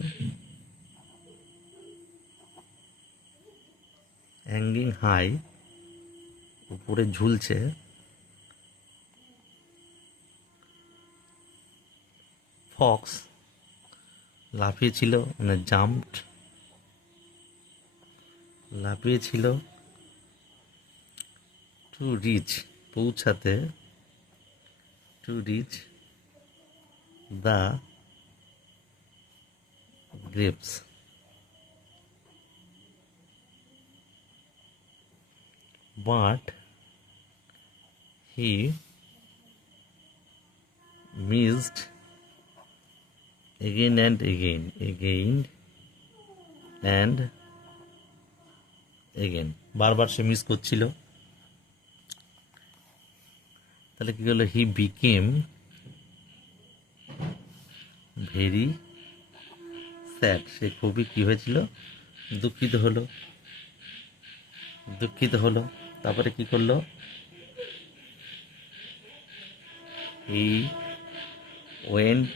high, উপরে ঝুলছে। ফক্স লাফিয়েছিল, মানে লাফিয়েছিল। টু রিচ পৌঁছাতে, two reach the grapes, but he missed again and again, বারবার সে মিস করছিল। তাহলে কি হলো? হি বিকেম ভেরি স্যাড, সে খুবই কি হয়েছিল? দুঃখিত হলো। তারপরে কি করলো? হি ওয়েন্ট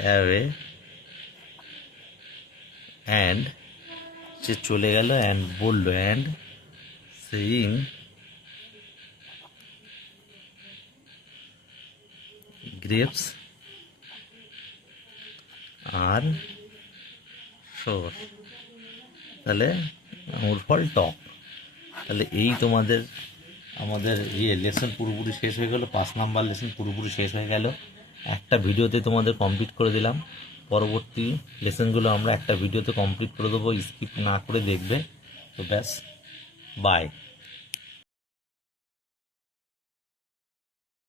অ্যাওয়ে অ্যান্ড, সে চলে গেল, অ্যান্ড বলল, অ্যান্ড সেইং গ্রেপস আর শোর। তাহলে আঙুর ফল টক। তাহলে এই তোমাদের আমাদের লেসন পুরোপুরি শেষ হয়ে গেল, 5 নাম্বার লেসন পুরোপুরি শেষ হয়ে গেল। একটা ভিডিওতে তোমাদের কমপ্লিট করে দিলাম। পরবর্তী লেসনগুলো আমরা একটা ভিডিওতে কমপ্লিট করে দেবো, স্কিপ না করে দেখবে। তো ব্যাস, বাই।